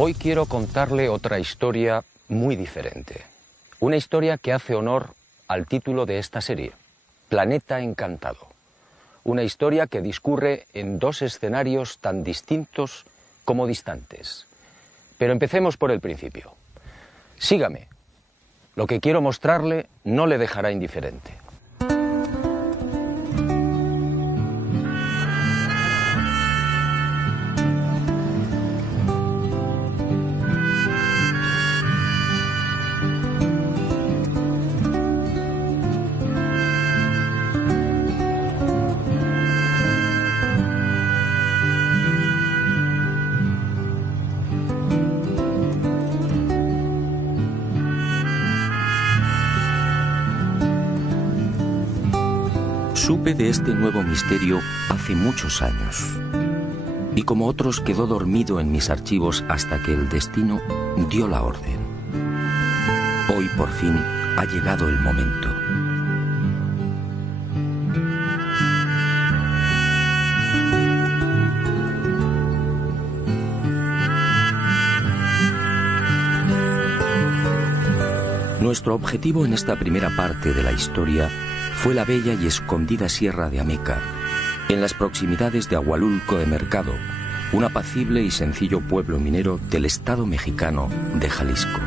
Hoy quiero contarle otra historia muy diferente. Una historia que hace honor al título de esta serie, Planeta Encantado. Una historia que discurre en dos escenarios tan distintos como distantes. Pero empecemos por el principio. Sígame. Lo que quiero mostrarle no le dejará indiferente. Supe de este nuevo misterio hace muchos años, y como otros quedó dormido en mis archivos hasta que el destino dio la orden. Hoy por fin ha llegado el momento. Nuestro objetivo en esta primera parte de la historia fue la bella y escondida Sierra de Ameca, en las proximidades de Ahualulco de Mercado, un apacible y sencillo pueblo minero del estado mexicano de Jalisco.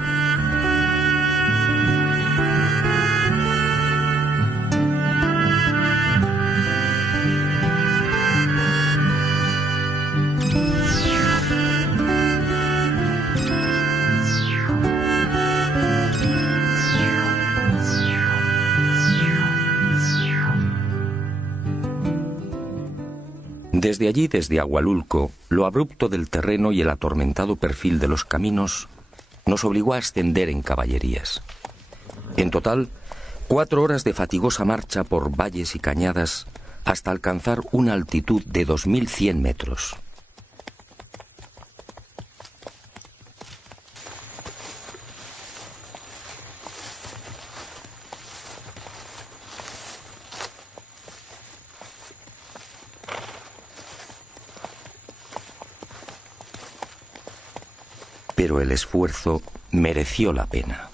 Desde allí, desde Ahualulco, lo abrupto del terreno y el atormentado perfil de los caminos nos obligó a ascender en caballerías. En total, 4 horas de fatigosa marcha por valles y cañadas hasta alcanzar una altitud de 2100 metros. Pero el esfuerzo mereció la pena.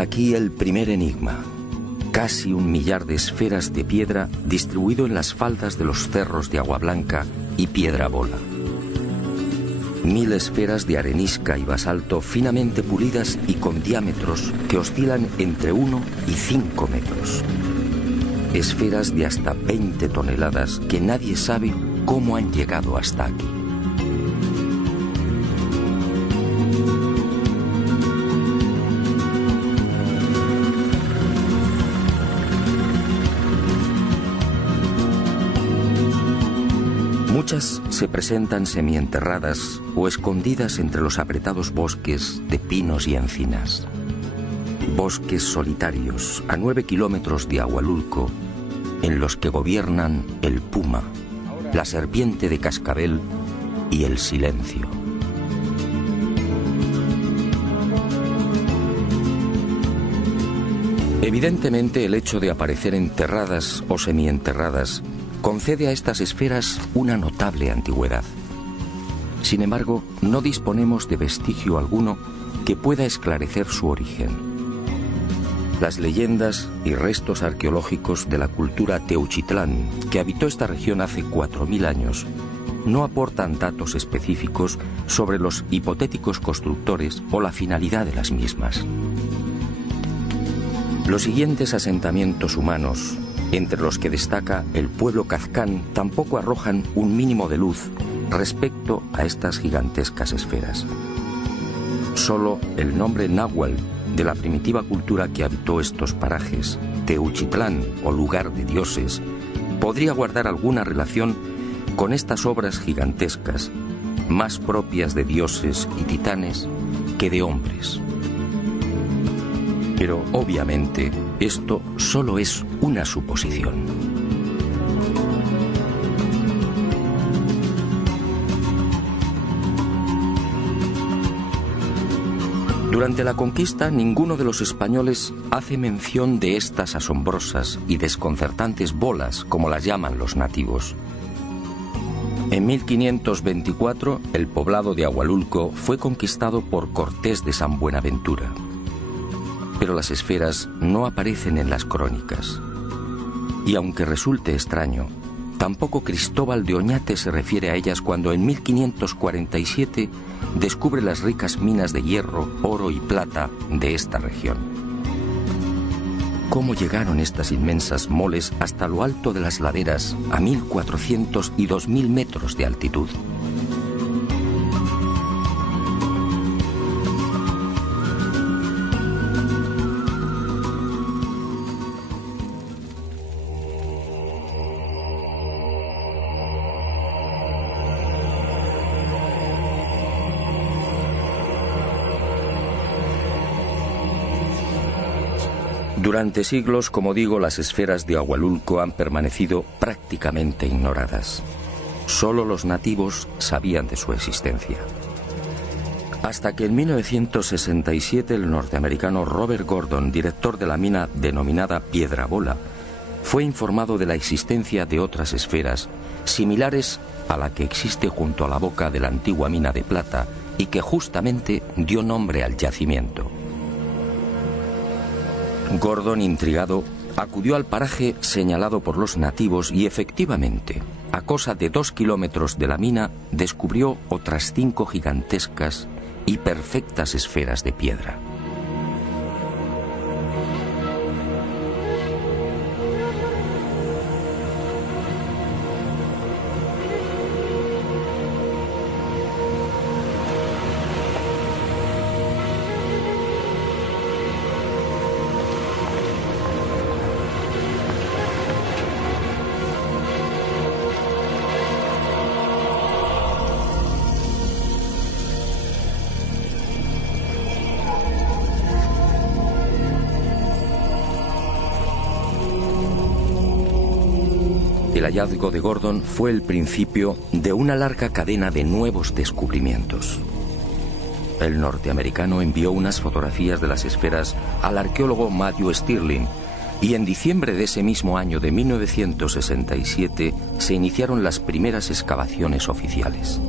Aquí el primer enigma, casi 1 millar de esferas de piedra distribuido en las faldas de los cerros de Agua Blanca y Piedra Bola. 1000 esferas de arenisca y basalto finamente pulidas y con diámetros que oscilan entre 1 y 5 metros. Esferas de hasta 20 toneladas que nadie sabe cómo han llegado hasta aquí. Muchas se presentan semienterradas o escondidas entre los apretados bosques de pinos y encinas. Bosques solitarios a 9 kilómetros de Ahualulco, en los que gobiernan el puma, la serpiente de cascabel y el silencio. Evidentemente, el hecho de aparecer enterradas o semienterradas concede a estas esferas una notable antigüedad. Sin embargo, no disponemos de vestigio alguno que pueda esclarecer su origen. Las leyendas y restos arqueológicos de la cultura Teuchitlán, que habitó esta región hace 4000 años, no aportan datos específicos sobre los hipotéticos constructores o la finalidad de las mismas. Los siguientes asentamientos humanos, entre los que destaca el pueblo Kazkán, tampoco arrojan un mínimo de luz respecto a estas gigantescas esferas. Solo el nombre náhuatl de la primitiva cultura que habitó estos parajes, Teuchitlán o lugar de dioses, podría guardar alguna relación con estas obras gigantescas, más propias de dioses y titanes que de hombres. Pero obviamente esto solo es una suposición. Durante la conquista, ninguno de los españoles hace mención de estas asombrosas y desconcertantes bolas, como las llaman los nativos. En 1524, el poblado de Ahualulco fue conquistado por Cortés de San Buenaventura. Pero las esferas no aparecen en las crónicas. Y aunque resulte extraño, tampoco Cristóbal de Oñate se refiere a ellas cuando en 1547 descubre las ricas minas de hierro, oro y plata de esta región. ¿Cómo llegaron estas inmensas moles hasta lo alto de las laderas a 1400 y 2000 metros de altitud? Durante siglos, como digo, las esferas de Ahualulco han permanecido prácticamente ignoradas. Solo los nativos sabían de su existencia. Hasta que en 1967 el norteamericano Robert Gordon, director de la mina denominada Piedra Bola, fue informado de la existencia de otras esferas similares a la que existe junto a la boca de la antigua mina de plata y que justamente dio nombre al yacimiento. Gordon, intrigado, acudió al paraje señalado por los nativos y efectivamente, a cosa de 2 kilómetros de la mina, descubrió otras 5 gigantescas y perfectas esferas de piedra. El hallazgo de Gordon fue el principio de una larga cadena de nuevos descubrimientos. El norteamericano envió unas fotografías de las esferas al arqueólogo Matthew Stirling y en diciembre de ese mismo año de 1967 se iniciaron las primeras excavaciones oficiales.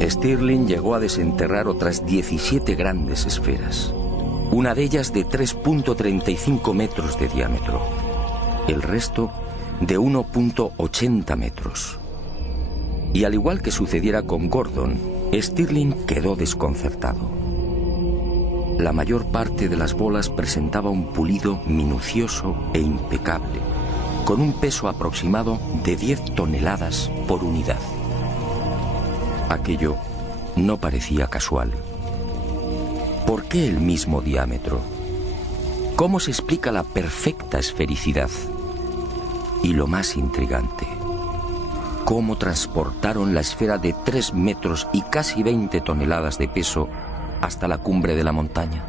Stirling llegó a desenterrar otras 17 grandes esferas, una de ellas de 3.35 metros de diámetro, el resto de 1.80 metros. Y al igual que sucediera con Gordon, Stirling quedó desconcertado. La mayor parte de las bolas presentaba un pulido minucioso e impecable, con un peso aproximado de 10 toneladas por unidad. Aquello no parecía casual. ¿Por qué el mismo diámetro? ¿Cómo se explica la perfecta esfericidad? Y lo más intrigante, ¿cómo transportaron la esfera de 3 metros y casi 20 toneladas de peso hasta la cumbre de la montaña?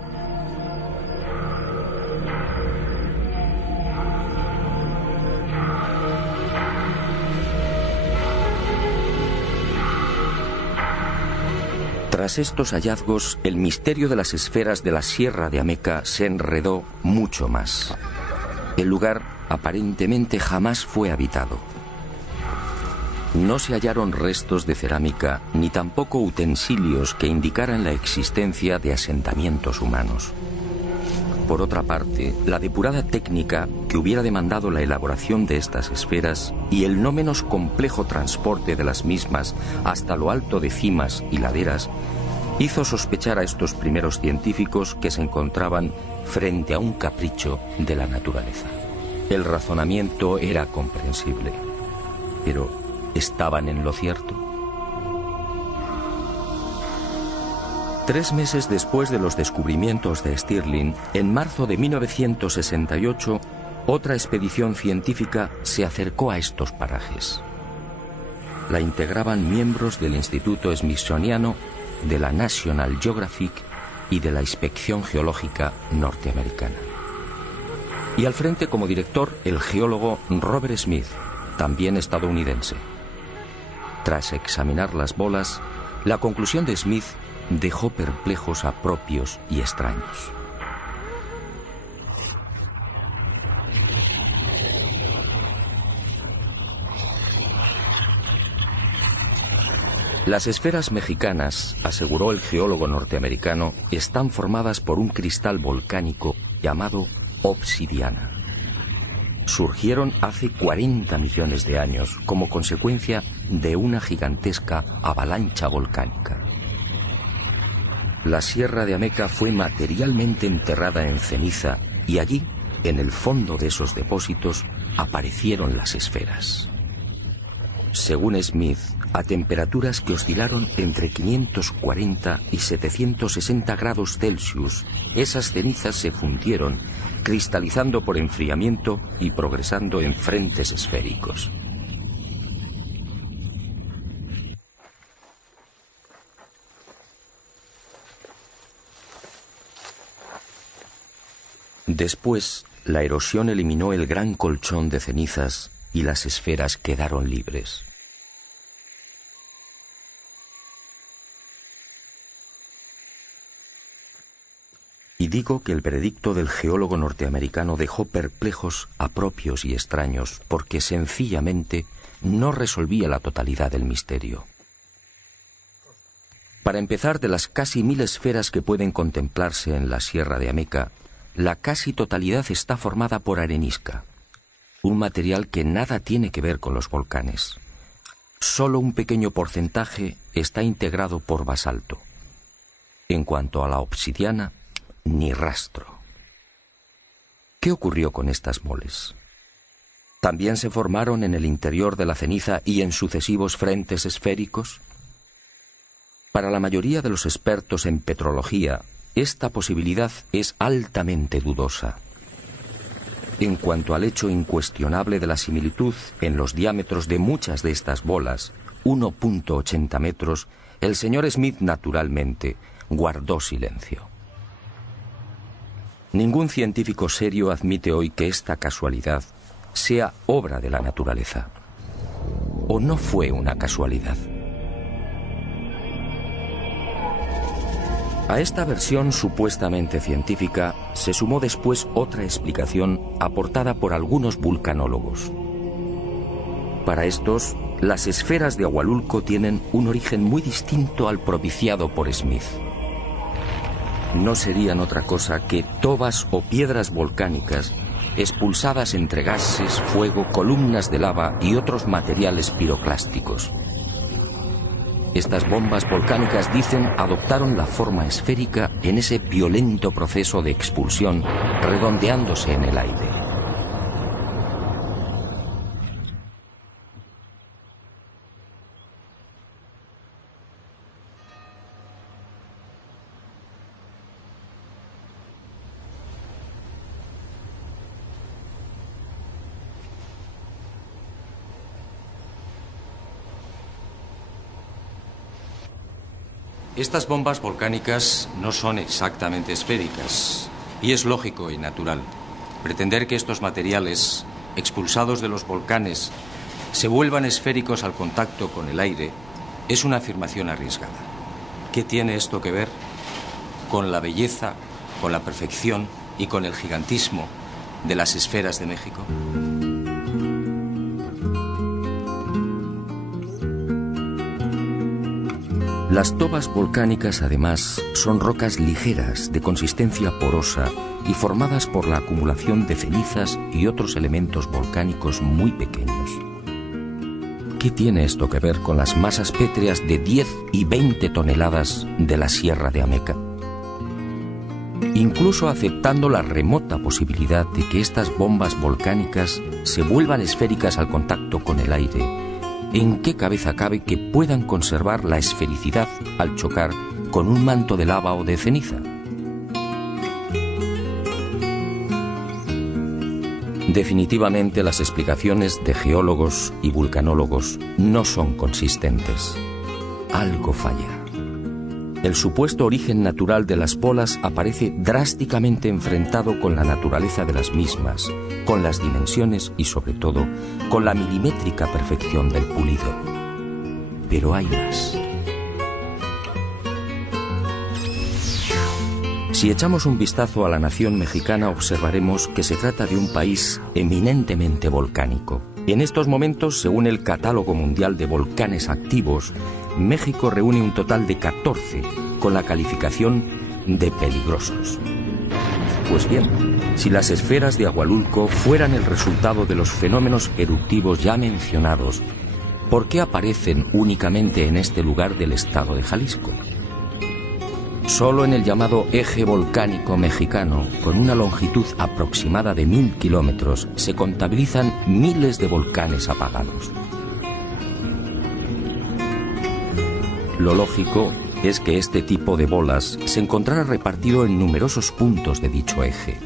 Tras estos hallazgos, el misterio de las esferas de la Sierra de Ameca se enredó mucho más. El lugar aparentemente jamás fue habitado. No se hallaron restos de cerámica ni tampoco utensilios que indicaran la existencia de asentamientos humanos. Por otra parte, la depurada técnica que hubiera demandado la elaboración de estas esferas y el no menos complejo transporte de las mismas hasta lo alto de cimas y laderas hizo sospechar a estos primeros científicos que se encontraban frente a un capricho de la naturaleza. El razonamiento era comprensible, pero ¿estaban en lo cierto? 3 meses después de los descubrimientos de Stirling, en marzo de 1968, otra expedición científica se acercó a estos parajes. La integraban miembros del Instituto Smithsoniano, de la National Geographic y de la Inspección Geológica norteamericana. Y al frente como director el geólogo Robert Smith, también estadounidense. Tras examinar las bolas, la conclusión de Smith dejó perplejos a propios y extraños. Las esferas mexicanas, aseguró el geólogo norteamericano, están formadas por un cristal volcánico llamado obsidiana. Surgieron hace 40 millones de años como consecuencia de una gigantesca avalancha volcánica. La Sierra de Ameca fue materialmente enterrada en ceniza y allí, en el fondo de esos depósitos, aparecieron las esferas. Según Smith, a temperaturas que oscilaron entre 540 y 760 grados Celsius, esas cenizas se fundieron, cristalizando por enfriamiento y progresando en frentes esféricos. Después, la erosión eliminó el gran colchón de cenizas y las esferas quedaron libres. Y digo que el veredicto del geólogo norteamericano dejó perplejos a propios y extraños porque sencillamente no resolvía la totalidad del misterio. Para empezar, de las casi 1000 esferas que pueden contemplarse en la Sierra de Ameca, la casi totalidad está formada por arenisca, un material que nada tiene que ver con los volcanes. Solo un pequeño porcentaje está integrado por basalto. En cuanto a la obsidiana, ni rastro. ¿Qué ocurrió con estas moles? ¿También se formaron en el interior de la ceniza y en sucesivos frentes esféricos? Para la mayoría de los expertos en petrología, esta posibilidad es altamente dudosa. En cuanto al hecho incuestionable de la similitud en los diámetros de muchas de estas bolas, 1.80 metros, el señor Smith naturalmente guardó silencio. Ningún científico serio admite hoy que esta casualidad sea obra de la naturaleza. ¿O no fue una casualidad? A esta versión supuestamente científica se sumó después otra explicación aportada por algunos vulcanólogos. Para estos, las esferas de Ahualulco tienen un origen muy distinto al propiciado por Smith. No serían otra cosa que tobas o piedras volcánicas expulsadas entre gases, fuego, columnas de lava y otros materiales piroclásticos. Estas bombas volcánicas, dicen, adoptaron la forma esférica en ese violento proceso de expulsión, redondeándose en el aire. Estas bombas volcánicas no son exactamente esféricas, y es lógico y natural. Pretender que estos materiales, expulsados de los volcanes, se vuelvan esféricos al contacto con el aire, es una afirmación arriesgada. ¿Qué tiene esto que ver con la belleza, con la perfección y con el gigantismo de las esferas de México? Las tobas volcánicas, además, son rocas ligeras, de consistencia porosa y formadas por la acumulación de cenizas y otros elementos volcánicos muy pequeños. ¿Qué tiene esto que ver con las masas pétreas de 10 y 20 toneladas de la Sierra de Ameca? Incluso aceptando la remota posibilidad de que estas bombas volcánicas se vuelvan esféricas al contacto con el aire, ¿en qué cabeza cabe que puedan conservar la esfericidad al chocar con un manto de lava o de ceniza? Definitivamente las explicaciones de geólogos y vulcanólogos no son consistentes. Algo falla. El supuesto origen natural de las bolas aparece drásticamente enfrentado con la naturaleza de las mismas, con las dimensiones y, sobre todo, con la milimétrica perfección del pulido. Pero hay más. Si echamos un vistazo a la nación mexicana, observaremos que se trata de un país eminentemente volcánico. En estos momentos, según el Catálogo Mundial de Volcanes Activos, México reúne un total de 14, con la calificación de peligrosos. Pues bien, si las esferas de Agualulco fueran el resultado de los fenómenos eruptivos ya mencionados, ¿por qué aparecen únicamente en este lugar del estado de Jalisco? Solo en el llamado eje volcánico mexicano, con una longitud aproximada de 1000 kilómetros, se contabilizan miles de volcanes apagados. Lo lógico es que este tipo de bolas se encontrara repartido en numerosos puntos de dicho eje.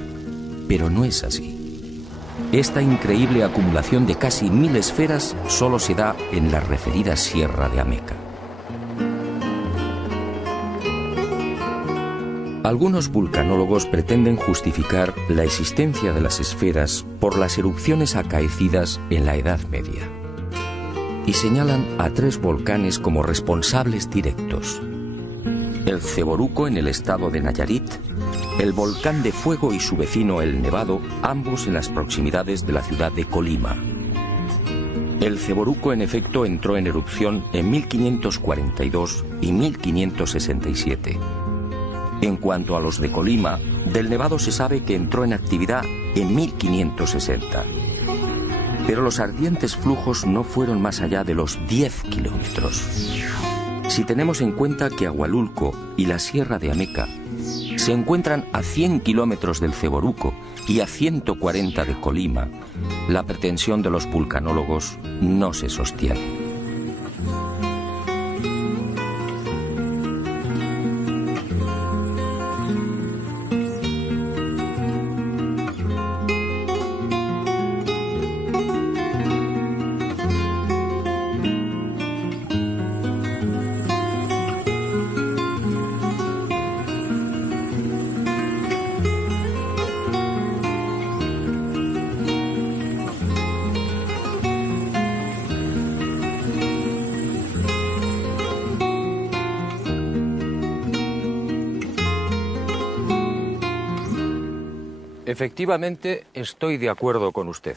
Pero no es así. Esta increíble acumulación de casi 1000 esferas solo se da en la referida Sierra de Ameca. Algunos vulcanólogos pretenden justificar la existencia de las esferas por las erupciones acaecidas en la Edad Media y señalan a 3 volcanes como responsables directos: el Ceboruco en el estado de Nayarit, el Volcán de Fuego y su vecino el Nevado, ambos en las proximidades de la ciudad de Colima. El Ceboruco, en efecto, entró en erupción en 1542 y 1567. En cuanto a los de Colima, del Nevado se sabe que entró en actividad en 1560. Pero los ardientes flujos no fueron más allá de los 10 kilómetros. Si tenemos en cuenta que Agualulco y la Sierra de Ameca se encuentran a 100 kilómetros del Ceboruco y a 140 de Colima, la pretensión de los vulcanólogos no se sostiene. Efectivamente, estoy de acuerdo con usted.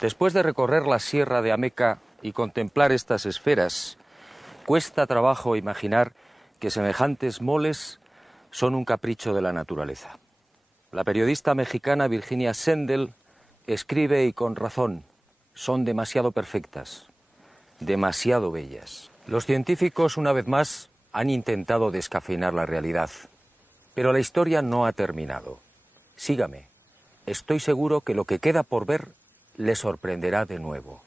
Después de recorrer la Sierra de Ameca y contemplar estas esferas, cuesta trabajo imaginar que semejantes moles son un capricho de la naturaleza. La periodista mexicana Virginia Sendel escribe, y con razón, son demasiado perfectas, demasiado bellas. Los científicos, una vez más, han intentado descafeinar la realidad. Pero la historia no ha terminado. Sígame. Estoy seguro que lo que queda por ver le sorprenderá de nuevo.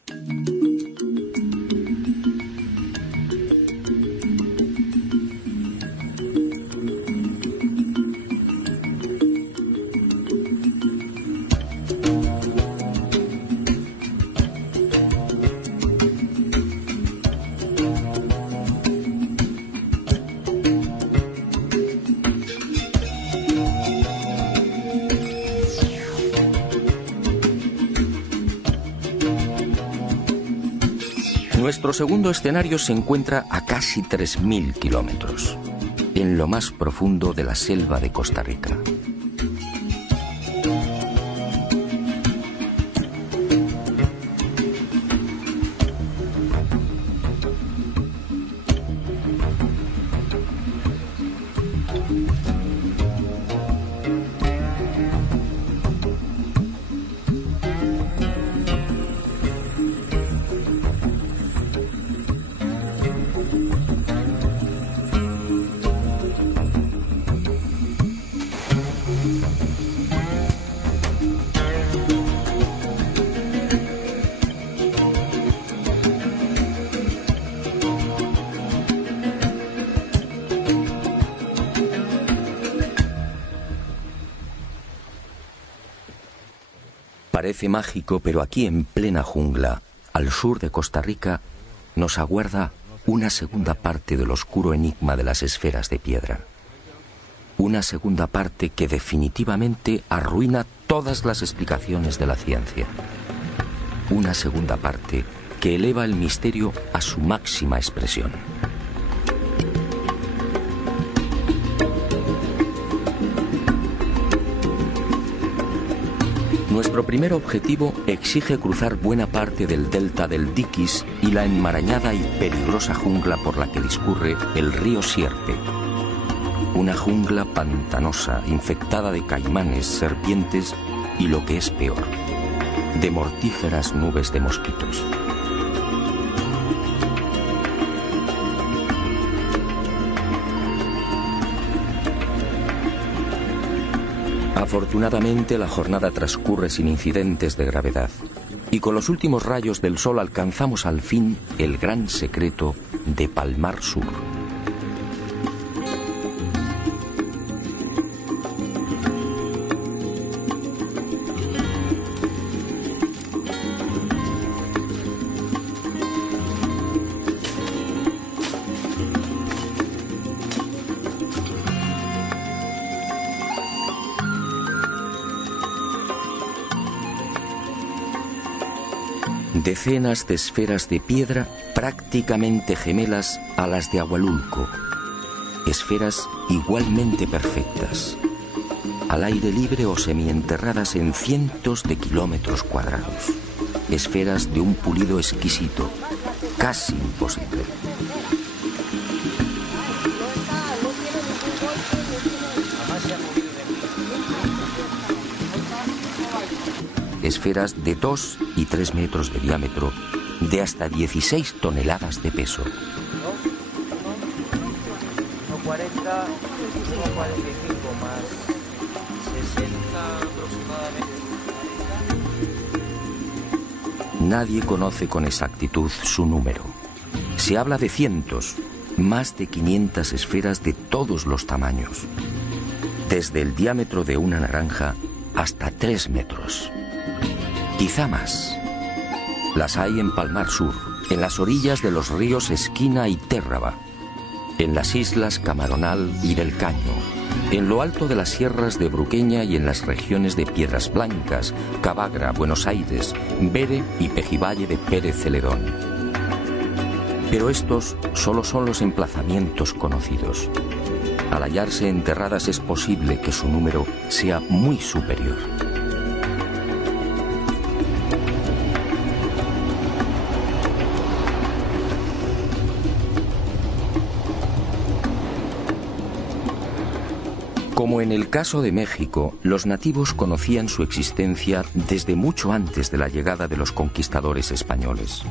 Nuestro segundo escenario se encuentra a casi 3.000 kilómetros, en lo más profundo de la selva de Costa Rica. Parece mágico, pero aquí en plena jungla, al sur de Costa Rica, nos aguarda una segunda parte del oscuro enigma de las esferas de piedra. Una segunda parte que definitivamente arruina todas las explicaciones de la ciencia. Una segunda parte que eleva el misterio a su máxima expresión. Nuestro primer objetivo exige cruzar buena parte del delta del Diquis y la enmarañada y peligrosa jungla por la que discurre el río Sierpe. Una jungla pantanosa, infectada de caimanes, serpientes y, lo que es peor, de mortíferas nubes de mosquitos. Afortunadamente, la jornada transcurre sin incidentes de gravedad y con los últimos rayos del sol alcanzamos al fin el gran secreto de Palmar Sur. Decenas de esferas de piedra prácticamente gemelas a las de Ahualulco. Esferas igualmente perfectas, al aire libre o semienterradas en cientos de kilómetros cuadrados. Esferas de un pulido exquisito, casi imposible. Esferas de 2 y 3 metros de diámetro, de hasta 16 toneladas de peso. 1,40, 1,45 más 60 aproximadamente. Nadie conoce con exactitud su número. Se habla de cientos, más de 500 esferas de todos los tamaños, desde el diámetro de una naranja hasta 3 metros. Quizá más. Las hay en Palmar Sur, en las orillas de los ríos Esquina y Térraba, en las islas Camaronal y del Caño, en lo alto de las sierras de Bruqueña y en las regiones de Piedras Blancas, Cabagra, Buenos Aires, Bere y Pejivalle de Pérez Celedón. Pero estos solo son los emplazamientos conocidos. Al hallarse enterradas es posible que su número sea muy superior. Como en el caso de México, los nativos conocían su existencia desde mucho antes de la llegada de los conquistadores españoles.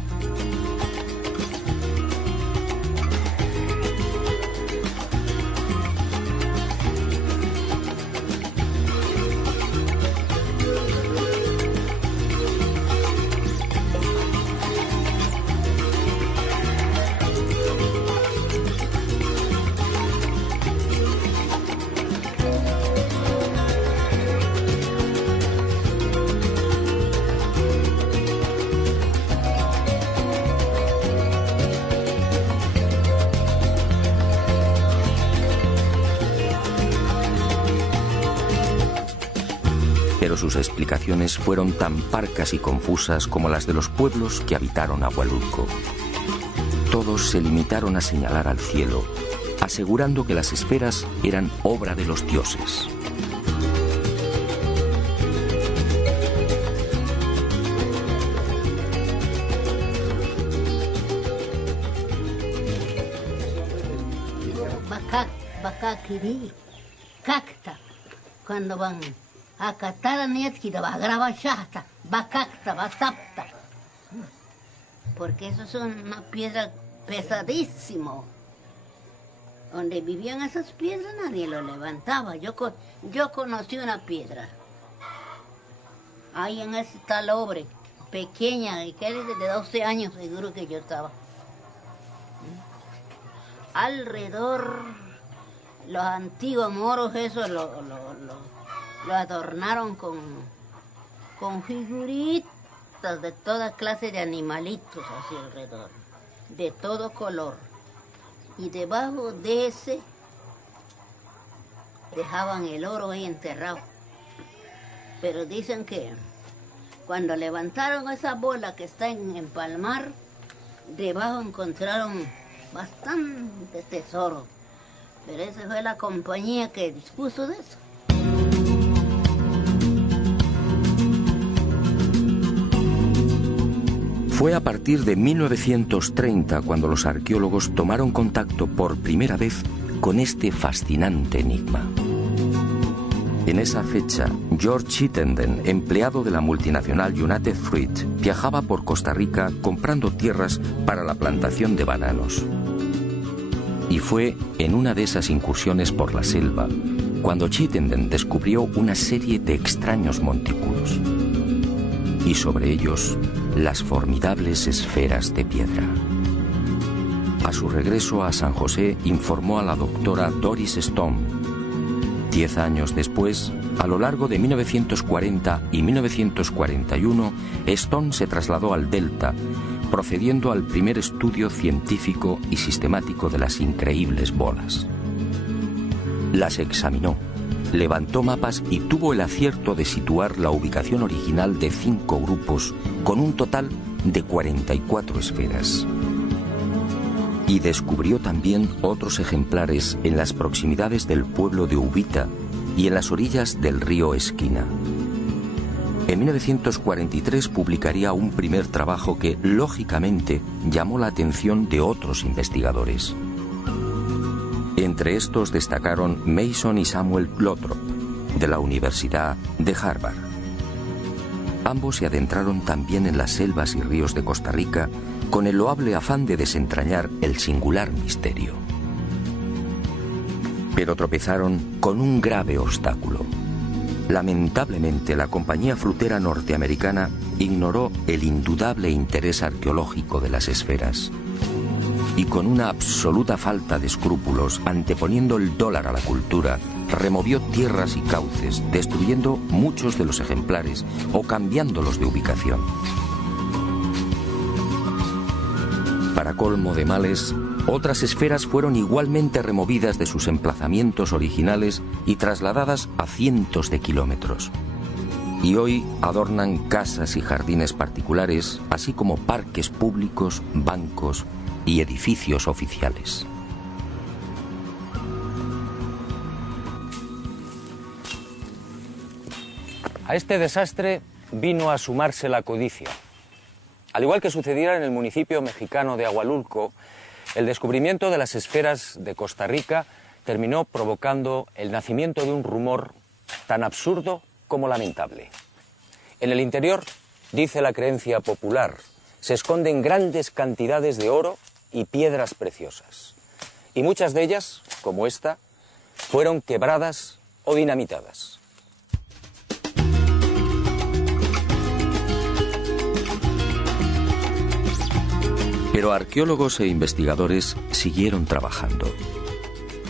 sus explicaciones fueron tan parcas y confusas como las de los pueblos que habitaron Ahualulco. Todos se limitaron a señalar al cielo, asegurando que las esferas eran obra de los dioses. Bakakiri, cacta, cuando van a catar a Nietzsche, va a grabar shasta, bakakta, batapta. Porque eso son una piedra pesadísimo. Donde vivían esas piedras nadie lo levantaba. Yo conocí una piedra. Ahí en ese talobre, pequeña, y que era de 12 años seguro que yo estaba. Alrededor, los antiguos moros esos lo adornaron con figuritas de toda clase de animalitos así alrededor, de todo color. Y debajo de ese dejaban el oro ahí enterrado. Pero dicen que cuando levantaron esa bola que está en Palmar, debajo encontraron bastante tesoro. Pero esa fue la compañía que dispuso de eso. Fue a partir de 1930 cuando los arqueólogos tomaron contacto por primera vez con este fascinante enigma. En esa fecha, George Chittenden, empleado de la multinacional United Fruit, viajaba por Costa Rica comprando tierras para la plantación de bananos. Y fue en una de esas incursiones por la selva cuando Chittenden descubrió una serie de extraños montículos. Y sobre ellos, las formidables esferas de piedra. A su regreso a San José informó a la doctora Doris Stone. 10 años después, a lo largo de 1940 y 1941, Stone se trasladó al Delta, procediendo al primer estudio científico y sistemático de las increíbles bolas. Las examinó, levantó mapas y tuvo el acierto de situar la ubicación original de 5 grupos con un total de 44 esferas. Y descubrió también otros ejemplares en las proximidades del pueblo de Ubita y en las orillas del río Esquina. En 1943 publicaría un primer trabajo que, lógicamente, llamó la atención de otros investigadores. Entre estos destacaron Mason y Samuel Lothrop, de la Universidad de Harvard. Ambos se adentraron también en las selvas y ríos de Costa Rica con el loable afán de desentrañar el singular misterio. Pero tropezaron con un grave obstáculo. Lamentablemente, la compañía frutera norteamericana ignoró el indudable interés arqueológico de las esferas. Y con una absoluta falta de escrúpulos, anteponiendo el dólar a la cultura, removió tierras y cauces, destruyendo muchos de los ejemplares o cambiándolos de ubicación. Para colmo de males, otras esferas fueron igualmente removidas de sus emplazamientos originales y trasladadas a cientos de kilómetros. Y hoy adornan casas y jardines particulares, así como parques públicos, bancos y edificios oficiales. A este desastre vino a sumarse la codicia. Al igual que sucediera en el municipio mexicano de Ahualulco, el descubrimiento de las esferas de Costa Rica terminó provocando el nacimiento de un rumor tan absurdo como lamentable. En el interior, dice la creencia popular, se esconden grandes cantidades de oro y piedras preciosas. Y muchas de ellas, como esta, fueron quebradas o dinamitadas. Pero arqueólogos e investigadores siguieron trabajando.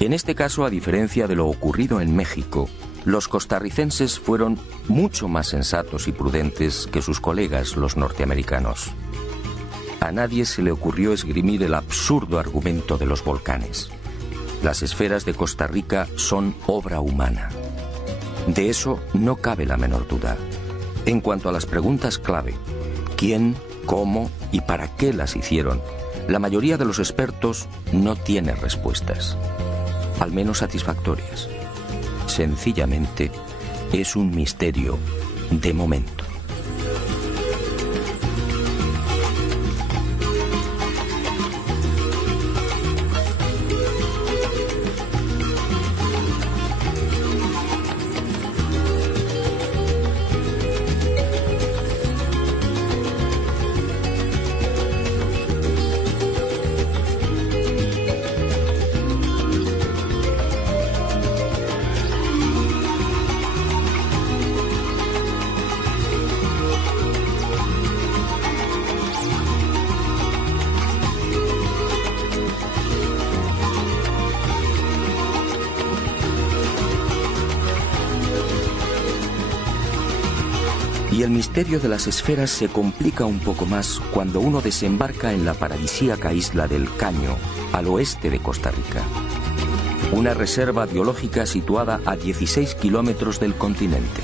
En este caso, a diferencia de lo ocurrido en México, los costarricenses fueron mucho más sensatos y prudentes que sus colegas los norteamericanos. A nadie se le ocurrió esgrimir el absurdo argumento de los volcanes. Las esferas de Costa Rica son obra humana. De eso no cabe la menor duda. En cuanto a las preguntas clave, ¿quién, cómo y para qué las hicieron? La mayoría de los expertos no tiene respuestas, al menos satisfactorias. Sencillamente, es un misterio de momento. Y el misterio de las esferas se complica un poco más cuando uno desembarca en la paradisíaca isla del Caño, al oeste de Costa Rica. Una reserva biológica situada a 16 kilómetros del continente.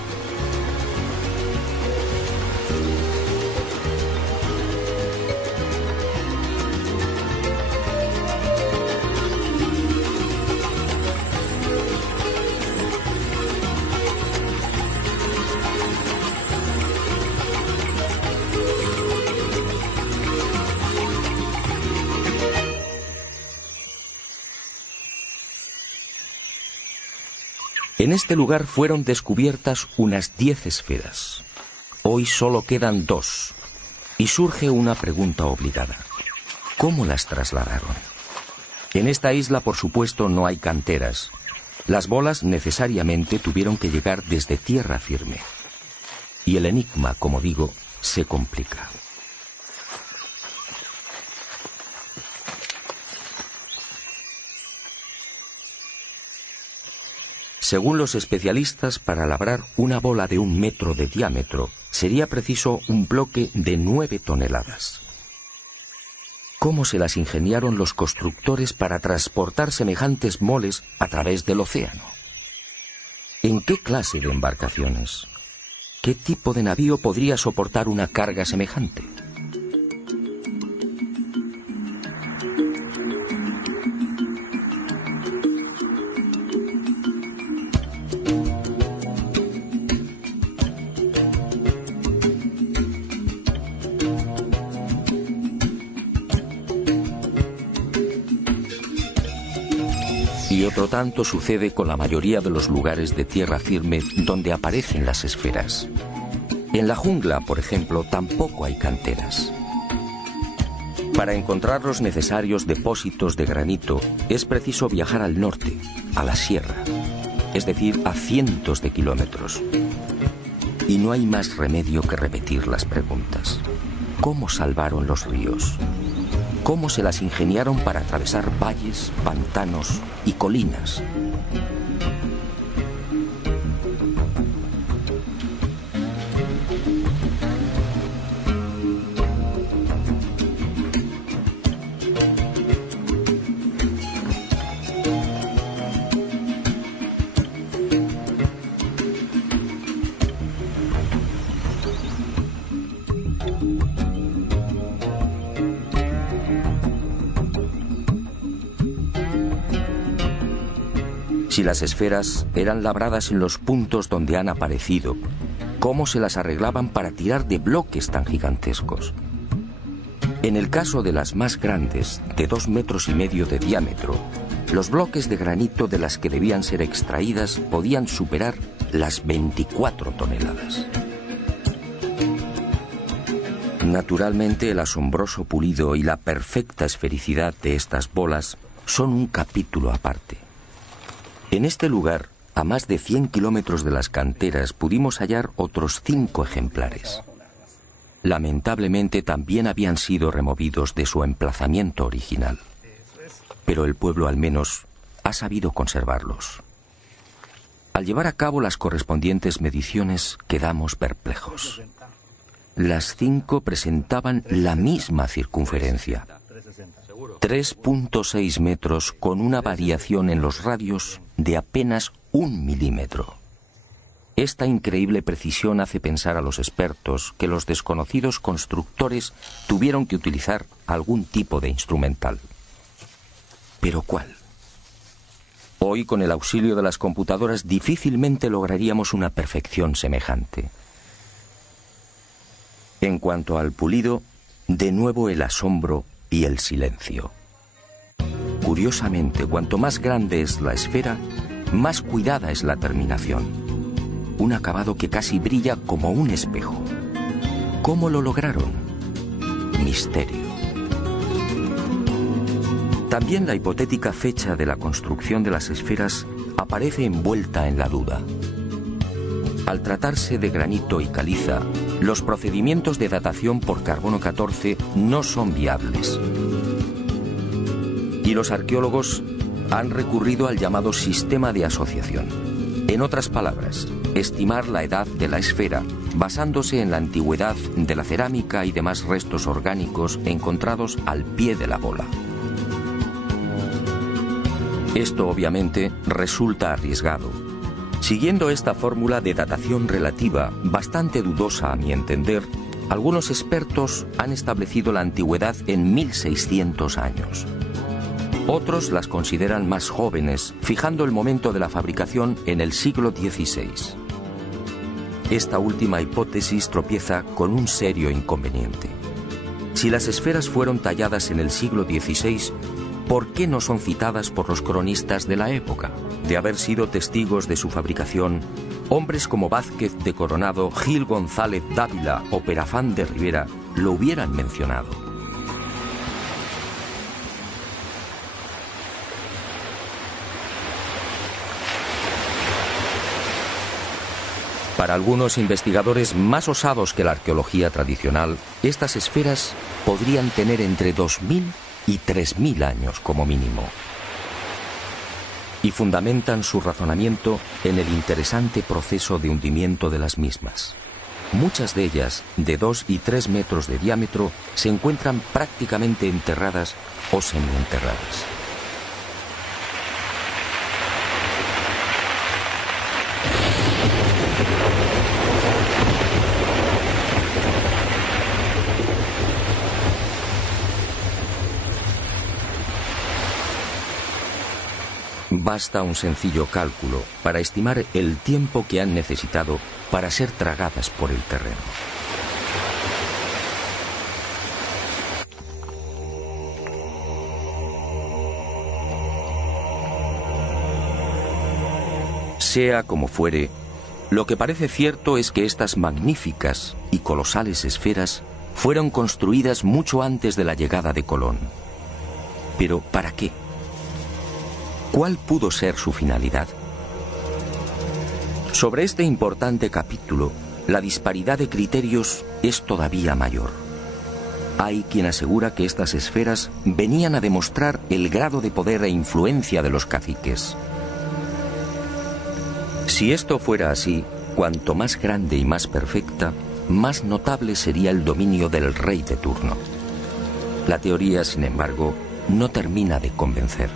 En este lugar fueron descubiertas unas 10 esferas. Hoy solo quedan 2. Y surge una pregunta obligada. ¿Cómo las trasladaron? En esta isla, por supuesto, no hay canteras. Las bolas necesariamente tuvieron que llegar desde tierra firme. Y el enigma, como digo, se complica. Según los especialistas, para labrar una bola de 1 metro de diámetro, sería preciso un bloque de 9 toneladas. ¿Cómo se las ingeniaron los constructores para transportar semejantes moles a través del océano? ¿En qué clase de embarcaciones? ¿Qué tipo de navío podría soportar una carga semejante? Y otro tanto sucede con la mayoría de los lugares de tierra firme donde aparecen las esferas. En la jungla, por ejemplo, tampoco hay canteras. Para encontrar los necesarios depósitos de granito es preciso viajar al norte, a la sierra, es decir, a cientos de kilómetros. Y no hay más remedio que repetir las preguntas. ¿Cómo salvaron los ríos? ¿Cómo se las ingeniaron para atravesar valles, pantanos y colinas? Si las esferas eran labradas en los puntos donde han aparecido, ¿cómo se las arreglaban para tirar de bloques tan gigantescos? En el caso de las más grandes, de 2,5 metros de diámetro, los bloques de granito de las que debían ser extraídas podían superar las 24 toneladas. Naturalmente, el asombroso pulido y la perfecta esfericidad de estas bolas son un capítulo aparte. En este lugar, a más de 100 kilómetros de las canteras, pudimos hallar otros 5 ejemplares. Lamentablemente también habían sido removidos de su emplazamiento original. Pero el pueblo al menos ha sabido conservarlos. Al llevar a cabo las correspondientes mediciones quedamos perplejos. Las 5 presentaban la misma circunferencia. 3,6 metros con una variación en los radios de apenas 1 milímetro. esta increíble precisión hace pensar a los expertos que los desconocidos constructores tuvieron que utilizar algún tipo de instrumental. ¿Pero cuál? Hoy, con el auxilio de las computadoras, difícilmente lograríamos una perfección semejante. En cuanto al pulido, de nuevo el asombro y el silencio. Curiosamente, cuanto más grande es la esfera, más cuidada es la terminación. Un acabado que casi brilla como un espejo. ¿Cómo lo lograron? Misterio. También la hipotética fecha de la construcción de las esferas aparece envuelta en la duda. Al tratarse de granito y caliza, los procedimientos de datación por carbono 14 no son viables. Y los arqueólogos han recurrido al llamado sistema de asociación. En otras palabras, estimar la edad de la esfera basándose en la antigüedad de la cerámica y demás restos orgánicos encontrados al pie de la bola. Esto obviamente resulta arriesgado. Siguiendo esta fórmula de datación relativa, bastante dudosa a mi entender, algunos expertos han establecido la antigüedad en 1600 años. Otros las consideran más jóvenes, fijando el momento de la fabricación en el siglo XVI. Esta última hipótesis tropieza con un serio inconveniente. Si las esferas fueron talladas en el siglo XVI, ¿por qué no son citadas por los cronistas de la época? De haber sido testigos de su fabricación, hombres como Vázquez de Coronado, Gil González Dávila o Perafán de Rivera lo hubieran mencionado. Para algunos investigadores más osados que la arqueología tradicional, estas esferas podrían tener entre 2000 y 3000 años como mínimo. Y fundamentan su razonamiento en el interesante proceso de hundimiento de las mismas. Muchas de ellas, de 2 y 3 metros de diámetro, se encuentran prácticamente enterradas o semienterradas. Basta un sencillo cálculo para estimar el tiempo que han necesitado para ser tragadas por el terreno. Sea como fuere, lo que parece cierto es que estas magníficas y colosales esferas fueron construidas mucho antes de la llegada de Colón. Pero ¿para qué? ¿Cuál pudo ser su finalidad? Sobre este importante capítulo, la disparidad de criterios es todavía mayor. Hay quien asegura que estas esferas venían a demostrar el grado de poder e influencia de los caciques. Si esto fuera así, cuanto más grande y más perfecta, más notable sería el dominio del rey de turno. La teoría, sin embargo, no termina de convencer.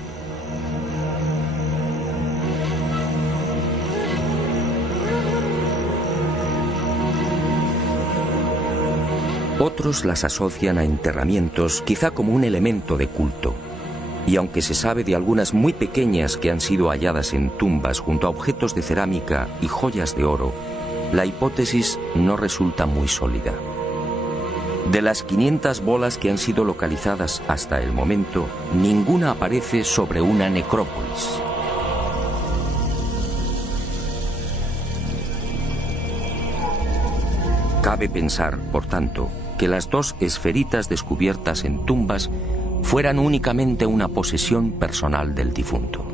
Otros las asocian a enterramientos, quizá como un elemento de culto. Y aunque se sabe de algunas muy pequeñas que han sido halladas en tumbas junto a objetos de cerámica y joyas de oro, la hipótesis no resulta muy sólida. De las 500 bolas que han sido localizadas hasta el momento, ninguna aparece sobre una necrópolis. Cabe pensar, por tanto, que las 2 esferitas descubiertas en tumbas fueran únicamente una posesión personal del difunto.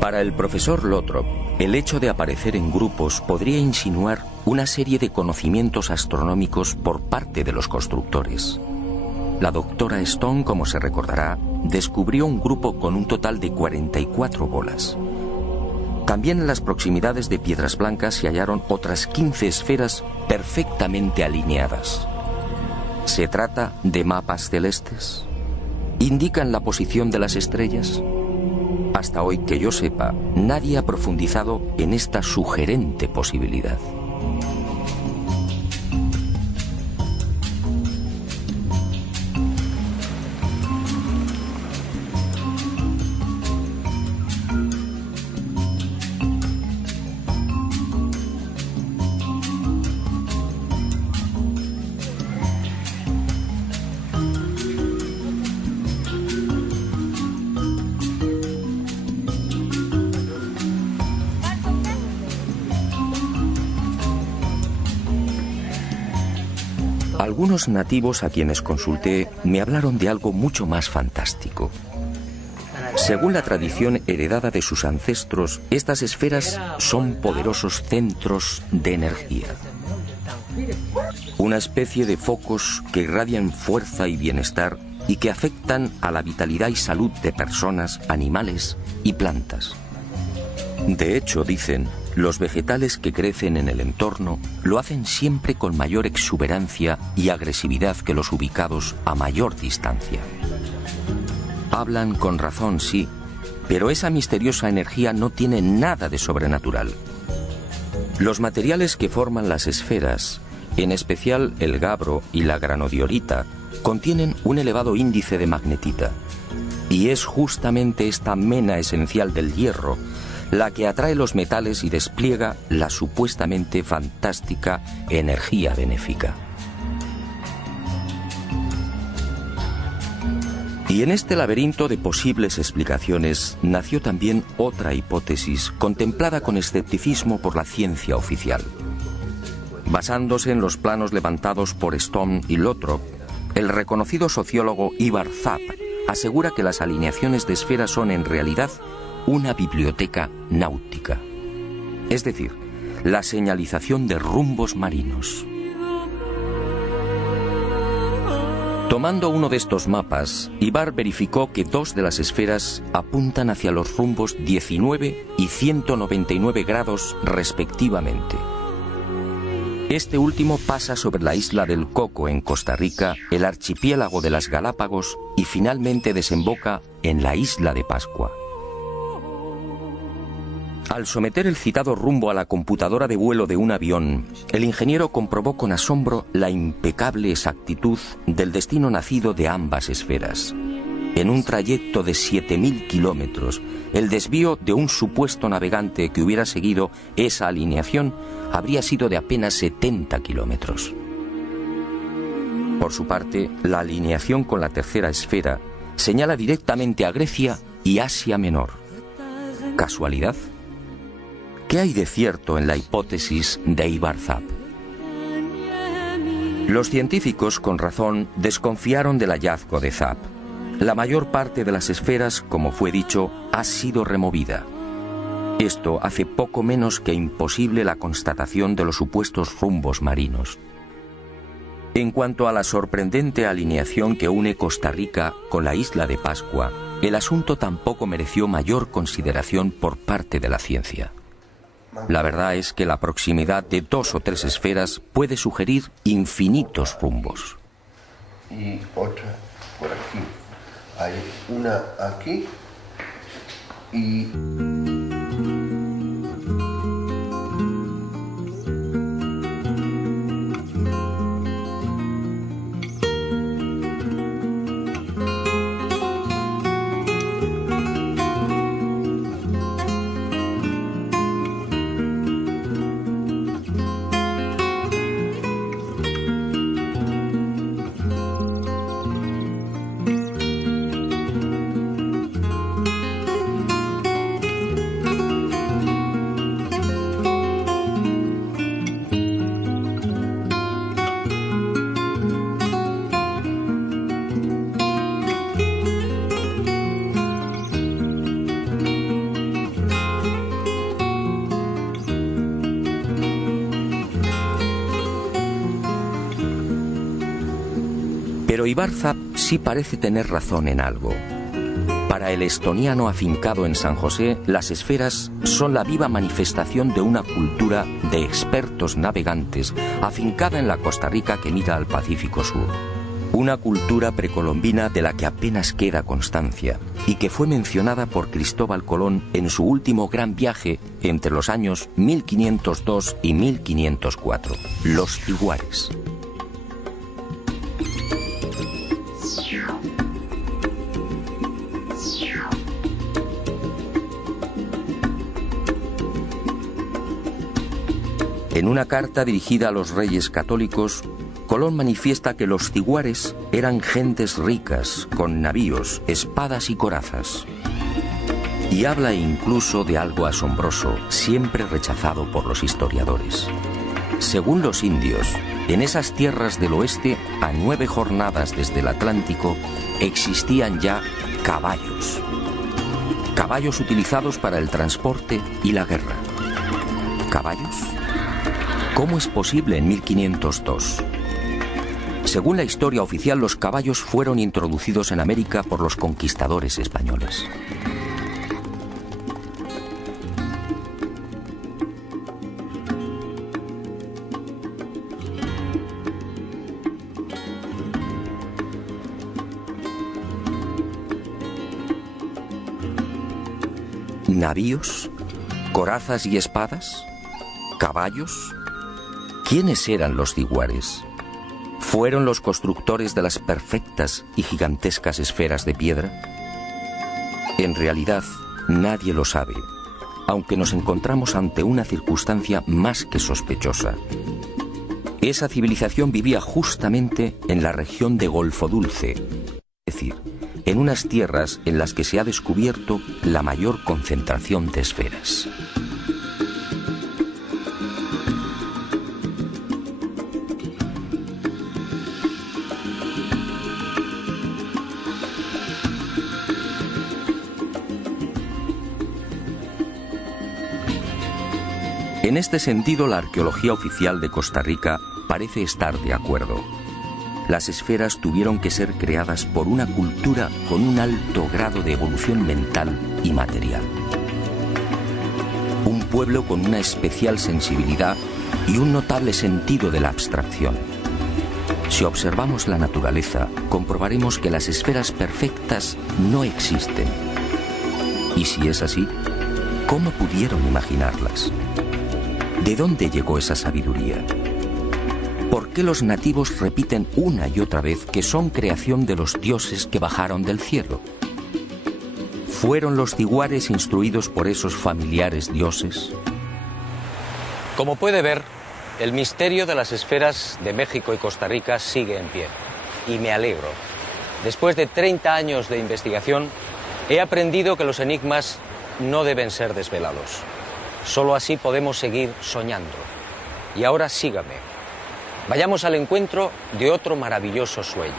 Para el profesor Lothrop, el hecho de aparecer en grupos podría insinuar una serie de conocimientos astronómicos por parte de los constructores. La doctora Stone, como se recordará, descubrió un grupo con un total de 44 bolas. También en las proximidades de Piedras Blancas se hallaron otras 15 esferas perfectamente alineadas. ¿Se trata de mapas celestes? ¿Indican la posición de las estrellas? Hasta hoy, que yo sepa, nadie ha profundizado en esta sugerente posibilidad. Algunos nativos a quienes consulté me hablaron de algo mucho más fantástico. Según la tradición heredada de sus ancestros, estas esferas son poderosos centros de energía. Una especie de focos que irradian fuerza y bienestar y que afectan a la vitalidad y salud de personas, animales y plantas. De hecho, dicen, los vegetales que crecen en el entorno lo hacen siempre con mayor exuberancia y agresividad que los ubicados a mayor distancia. Hablan con razón, sí, pero esa misteriosa energía no tiene nada de sobrenatural. Los materiales que forman las esferas, en especial el gabbro y la granodiorita, contienen un elevado índice de magnetita. Y es justamente esta mena esencial del hierro la que atrae los metales y despliega la supuestamente fantástica energía benéfica. Y en este laberinto de posibles explicaciones nació también otra hipótesis contemplada con escepticismo por la ciencia oficial. Basándose en los planos levantados por Stone y Lothrop, el reconocido sociólogo Ivar Zapp asegura que las alineaciones de esferas son en realidad una biblioteca náutica, es decir, la señalización de rumbos marinos. Tomando uno de estos mapas, Ivar verificó que dos de las esferas apuntan hacia los rumbos 19 y 199 grados respectivamente. Este último pasa sobre la isla del Coco en Costa Rica, el archipiélago de las Galápagos y finalmente desemboca en la isla de Pascua. Al someter el citado rumbo a la computadora de vuelo de un avión, el ingeniero comprobó con asombro la impecable exactitud del destino nacido de ambas esferas. En un trayecto de 7.000 kilómetros, el desvío de un supuesto navegante que hubiera seguido esa alineación habría sido de apenas 70 kilómetros. Por su parte, la alineación con la tercera esfera señala directamente a Grecia y Asia Menor. ¿Casualidad? ¿Qué hay de cierto en la hipótesis de Ivar Zapp? Los científicos, con razón, desconfiaron del hallazgo de Zapp. La mayor parte de las esferas, como fue dicho, ha sido removida. Esto hace poco menos que imposible la constatación de los supuestos rumbos marinos. En cuanto a la sorprendente alineación que une Costa Rica con la isla de Pascua, el asunto tampoco mereció mayor consideración por parte de la ciencia. La verdad es que la proximidad de dos o tres esferas puede sugerir infinitos rumbos. Y otra por aquí. Hay una aquí y... Pero Ivar Zapp sí parece tener razón en algo. Para el estoniano afincado en San José, las esferas son la viva manifestación de una cultura de expertos navegantes afincada en la Costa Rica que mira al Pacífico Sur. Una cultura precolombina de la que apenas queda constancia y que fue mencionada por Cristóbal Colón en su último gran viaje entre los años 1502 y 1504, los Tiguares. En una carta dirigida a los reyes católicos, Colón manifiesta que los tiguares eran gentes ricas, con navíos, espadas y corazas. Y habla incluso de algo asombroso, siempre rechazado por los historiadores. Según los indios, en esas tierras del oeste, a 9 jornadas desde el Atlántico, existían ya caballos. Caballos utilizados para el transporte y la guerra. ¿Caballos? ¿Cómo es posible en 1502? Según la historia oficial, los caballos fueron introducidos en América por los conquistadores españoles. ¿Navíos? ¿Corazas y espadas? ¿Caballos? ¿Quiénes eran los tiguares? ¿Fueron los constructores de las perfectas y gigantescas esferas de piedra? En realidad, nadie lo sabe, aunque nos encontramos ante una circunstancia más que sospechosa. Esa civilización vivía justamente en la región de Golfo Dulce, es decir, en unas tierras en las que se ha descubierto la mayor concentración de esferas. En este sentido, la arqueología oficial de Costa Rica parece estar de acuerdo. Las esferas tuvieron que ser creadas por una cultura con un alto grado de evolución mental y material. Un pueblo con una especial sensibilidad y un notable sentido de la abstracción. Si observamos la naturaleza, comprobaremos que las esferas perfectas no existen. Y si es así, ¿cómo pudieron imaginarlas? ¿De dónde llegó esa sabiduría? ¿Por qué los nativos repiten una y otra vez que son creación de los dioses que bajaron del cielo? ¿Fueron los tiguares instruidos por esos familiares dioses? Como puede ver, el misterio de las esferas de México y Costa Rica sigue en pie. Y me alegro. Después de 30 años de investigación, he aprendido que los enigmas no deben ser desvelados. Solo así podemos seguir soñando. Y ahora sígame. Vayamos al encuentro de otro maravilloso sueño.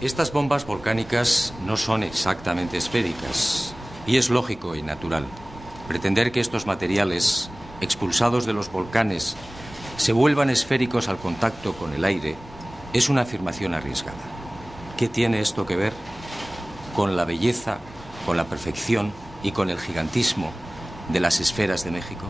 Estas bombas volcánicas no son exactamente esféricas, y es lógico y natural. Pretender que estos materiales, expulsados de los volcanes, se vuelvan esféricos al contacto con el aire, es una afirmación arriesgada. ¿Qué tiene esto que ver con la belleza, con la perfección y con el gigantismo de las esferas de México?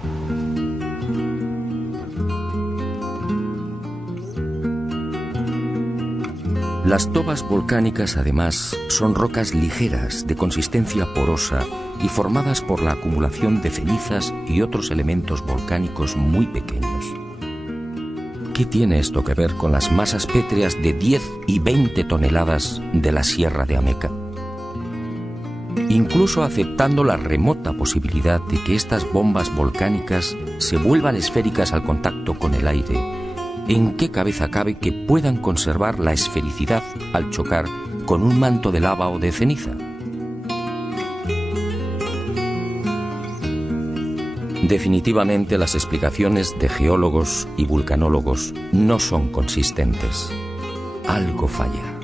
Las tobas volcánicas, además, son rocas ligeras, de consistencia porosa y formadas por la acumulación de cenizas y otros elementos volcánicos muy pequeños. ¿Qué tiene esto que ver con las masas pétreas de 10 y 20 toneladas de la Sierra de Ameca? Incluso aceptando la remota posibilidad de que estas bombas volcánicas se vuelvan esféricas al contacto con el aire, ¿en qué cabeza cabe que puedan conservar la esfericidad al chocar con un manto de lava o de ceniza? Definitivamente las explicaciones de geólogos y vulcanólogos no son consistentes. Algo falla.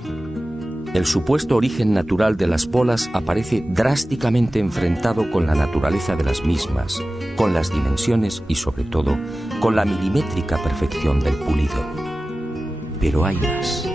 El supuesto origen natural de las bolas aparece drásticamente enfrentado con la naturaleza de las mismas, con las dimensiones y, sobre todo, con la milimétrica perfección del pulido. Pero hay más.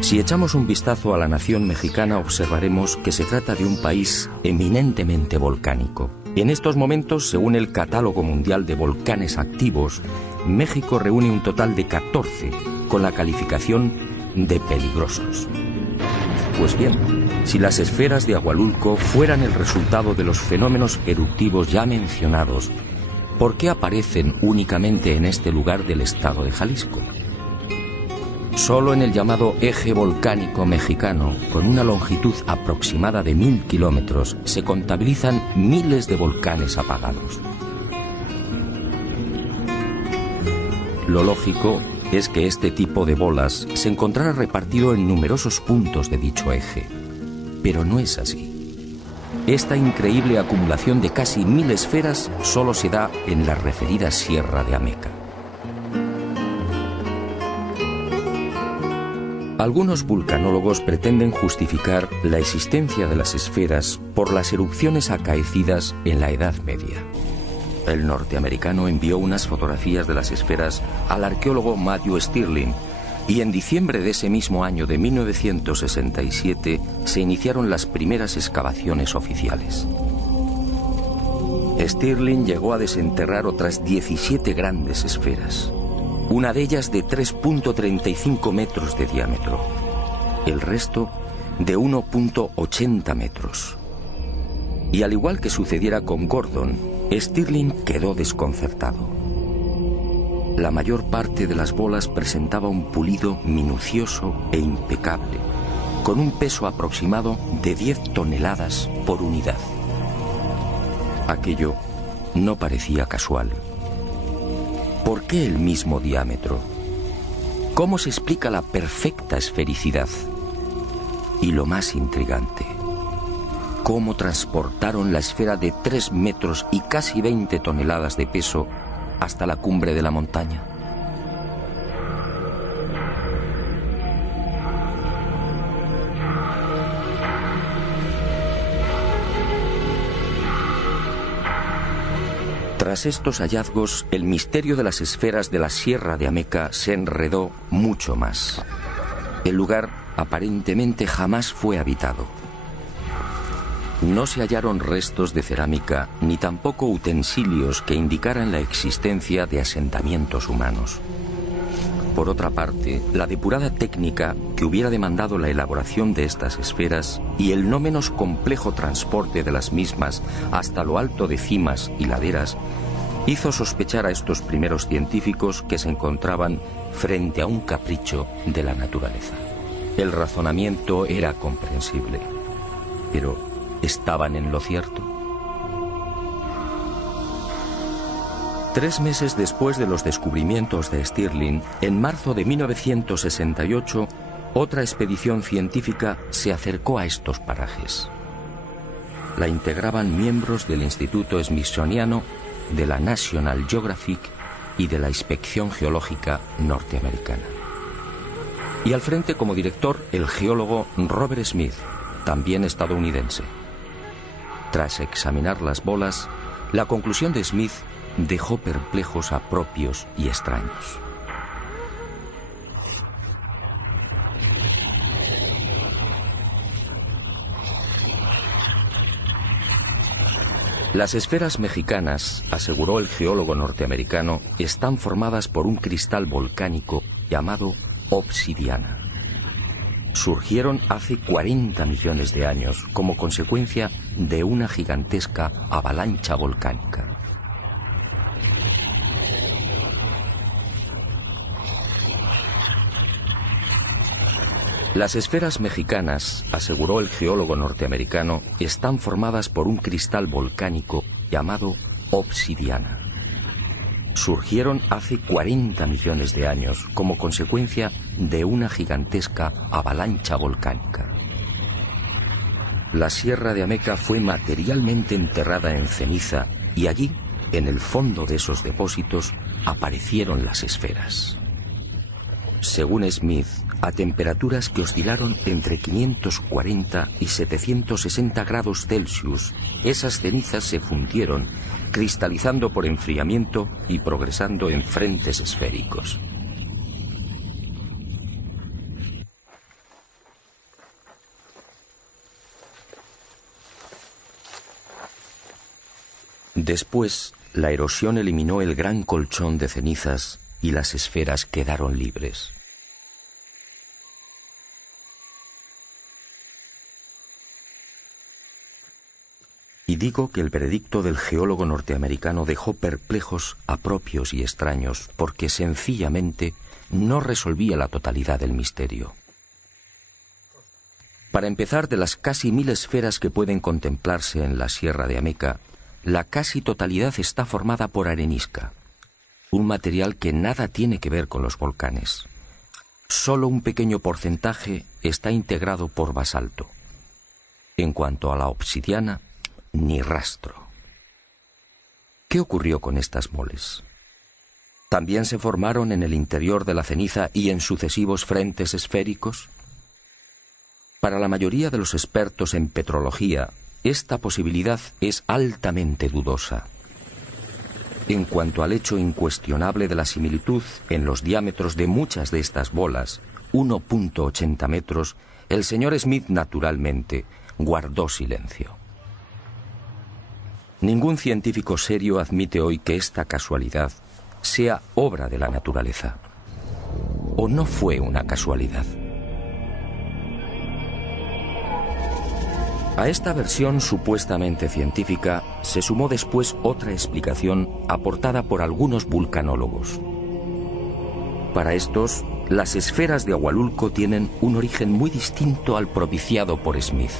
Si echamos un vistazo a la nación mexicana, observaremos que se trata de un país eminentemente volcánico. En estos momentos, según el Catálogo Mundial de Volcanes Activos, México reúne un total de 14, con la calificación de peligrosos. Pues bien, si las esferas de Agualulco fueran el resultado de los fenómenos eruptivos ya mencionados, ¿por qué aparecen únicamente en este lugar del estado de Jalisco? Solo en el llamado eje volcánico mexicano, con una longitud aproximada de 1000 kilómetros, se contabilizan miles de volcanes apagados. Lo lógico es que este tipo de bolas se encontrara repartido en numerosos puntos de dicho eje. Pero no es así. Esta increíble acumulación de casi 1000 esferas solo se da en la referida Sierra de Ameca. Algunos vulcanólogos pretenden justificar la existencia de las esferas por las erupciones acaecidas en la Edad Media. El norteamericano envió unas fotografías de las esferas al arqueólogo Matthew Stirling, y en diciembre de ese mismo año de 1967 se iniciaron las primeras excavaciones oficiales. Stirling llegó a desenterrar otras 17 grandes esferas, una de ellas de 3.35 metros de diámetro, el resto de 1.80 metros. Y al igual que sucediera con Gordon, Stirling quedó desconcertado. La mayor parte de las bolas presentaba un pulido minucioso e impecable, con un peso aproximado de 10 toneladas por unidad. Aquello no parecía casual. ¿Por qué el mismo diámetro? ¿Cómo se explica la perfecta esfericidad? Y lo más intrigante, ¿cómo transportaron la esfera de 3 metros y casi 20 toneladas de peso hasta la cumbre de la montaña? Tras estos hallazgos, el misterio de las esferas de la Sierra de Ameca se enredó mucho más. El lugar aparentemente jamás fue habitado. No se hallaron restos de cerámica ni tampoco utensilios que indicaran la existencia de asentamientos humanos. Por otra parte, la depurada técnica que hubiera demandado la elaboración de estas esferas y el no menos complejo transporte de las mismas hasta lo alto de cimas y laderas hizo sospechar a estos primeros científicos que se encontraban frente a un capricho de la naturaleza. El razonamiento era comprensible, pero ¿estaban en lo cierto? 3 meses después de los descubrimientos de Stirling, en marzo de 1968, otra expedición científica se acercó a estos parajes. La integraban miembros del Instituto Smithsoniano, de la National Geographic y de la Inspección Geológica norteamericana. Y al frente como director el geólogo Robert Smith, también estadounidense. Tras examinar las bolas, la conclusión de Smith dejó perplejos a propios y extraños. Las esferas mexicanas, aseguró el geólogo norteamericano, están formadas por un cristal volcánico llamado obsidiana. Surgieron hace 40 millones de años como consecuencia de una gigantesca avalancha volcánica. Las esferas mexicanas, aseguró el geólogo norteamericano, están formadas por un cristal volcánico llamado obsidiana. Surgieron hace 40 millones de años como consecuencia de una gigantesca avalancha volcánica. La Sierra de Ameca fue materialmente enterrada en ceniza y allí, en el fondo de esos depósitos, aparecieron las esferas. Según Smith, a temperaturas que oscilaron entre 540 y 760 grados Celsius, esas cenizas se fundieron, cristalizando por enfriamiento y progresando en frentes esféricos. Después, la erosión eliminó el gran colchón de cenizas y las esferas quedaron libres. Y digo que el veredicto del geólogo norteamericano dejó perplejos a propios y extraños porque sencillamente no resolvía la totalidad del misterio. Para empezar, de las casi 1000 esferas que pueden contemplarse en la Sierra de Ameca, la casi totalidad está formada por arenisca, un material que nada tiene que ver con los volcanes. Solo un pequeño porcentaje está integrado por basalto. En cuanto a la obsidiana, ni rastro. ¿Qué ocurrió con estas moles? ¿También se formaron en el interior de la ceniza y en sucesivos frentes esféricos? Para la mayoría de los expertos en petrología, esta posibilidad es altamente dudosa. En cuanto al hecho incuestionable de la similitud en los diámetros de muchas de estas bolas, 1.80 metros, el señor Smith naturalmente guardó silencio. Ningún científico serio admite hoy que esta casualidad sea obra de la naturaleza. ¿O no fue una casualidad? A esta versión supuestamente científica se sumó después otra explicación aportada por algunos vulcanólogos. Para estos, las esferas de Ahualulco tienen un origen muy distinto al propiciado por Smith.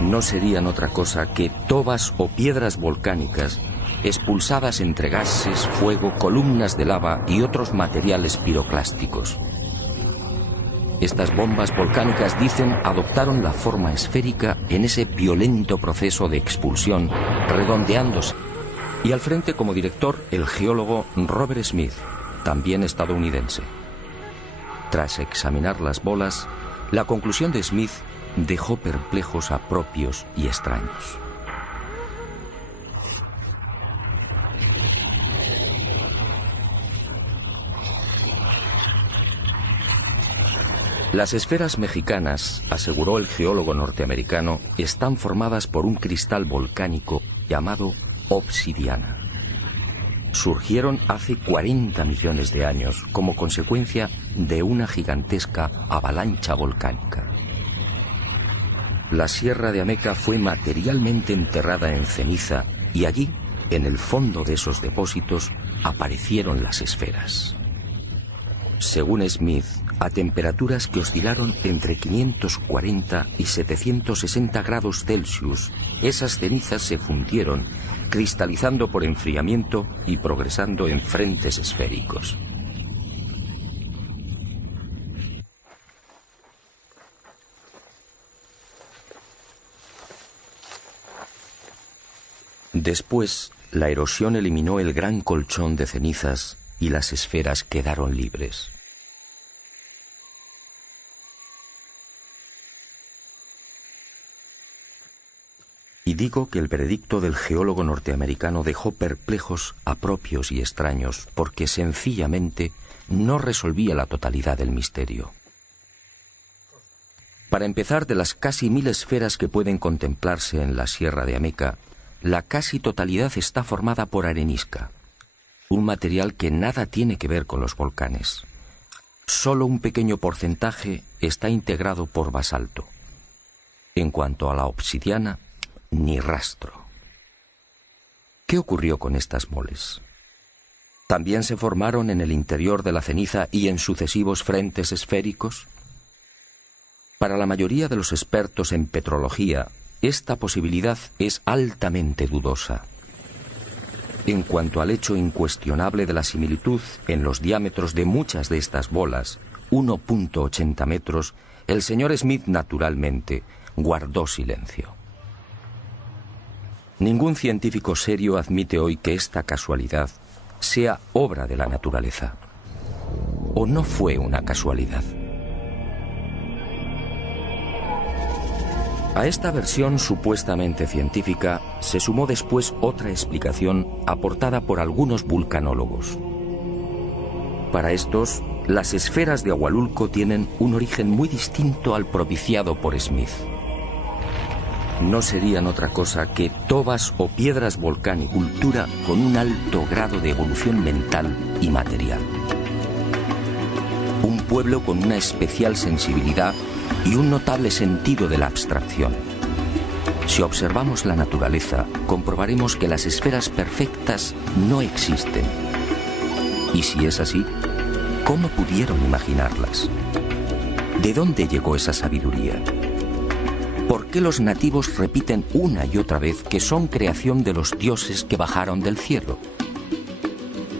No serían otra cosa que tobas o piedras volcánicas expulsadas entre gases, fuego, columnas de lava y otros materiales piroclásticos. Estas bombas volcánicas, dicen, adoptaron la forma esférica en ese violento proceso de expulsión, redondeándose. Y al frente como director el geólogo Robert Smith, también estadounidense. Tras examinar las bolas, la conclusión de Smith dejó perplejos a propios y extraños. Las esferas mexicanas, aseguró el geólogo norteamericano, están formadas por un cristal volcánico llamado obsidiana. Surgieron hace 40 millones de años como consecuencia de una gigantesca avalancha volcánica. La Sierra de Ameca fue materialmente enterrada en ceniza y allí, en el fondo de esos depósitos, aparecieron las esferas. Según Smith, a temperaturas que oscilaron entre 540 y 760 grados Celsius, esas cenizas se fundieron, cristalizando por enfriamiento y progresando en frentes esféricos. Después, la erosión eliminó el gran colchón de cenizas y las esferas quedaron libres. Y digo que el veredicto del geólogo norteamericano dejó perplejos a propios y extraños porque sencillamente no resolvía la totalidad del misterio. Para empezar, de las casi 1000 esferas que pueden contemplarse en la Sierra de Ameca, la casi totalidad está formada por arenisca, un material que nada tiene que ver con los volcanes. Solo un pequeño porcentaje está integrado por basalto. En cuanto a la obsidiana, ni rastro. ¿Qué ocurrió con estas moles? ¿También se formaron en el interior de la ceniza y en sucesivos frentes esféricos? Para la mayoría de los expertos en petrología, esta posibilidad es altamente dudosa. En cuanto al hecho incuestionable de la similitud en los diámetros de muchas de estas bolas, 1.80 metros, el señor Smith naturalmente guardó silencio. Ningún científico serio admite hoy que esta casualidad sea obra de la naturaleza. ¿O no fue una casualidad? A esta versión supuestamente científica se sumó después otra explicación aportada por algunos vulcanólogos. Para estos, las esferas de Ahualulco tienen un origen muy distinto al propiciado por Smith. No serían otra cosa que tobas o piedras volcanicultura con un alto grado de evolución mental y material. Un pueblo con una especial sensibilidad y un notable sentido de la abstracción. Si observamos la naturaleza, comprobaremos que las esferas perfectas no existen. Y si es así, ¿cómo pudieron imaginarlas? ¿De dónde llegó esa sabiduría? ¿Por qué los nativos repiten una y otra vez que son creación de los dioses que bajaron del cielo?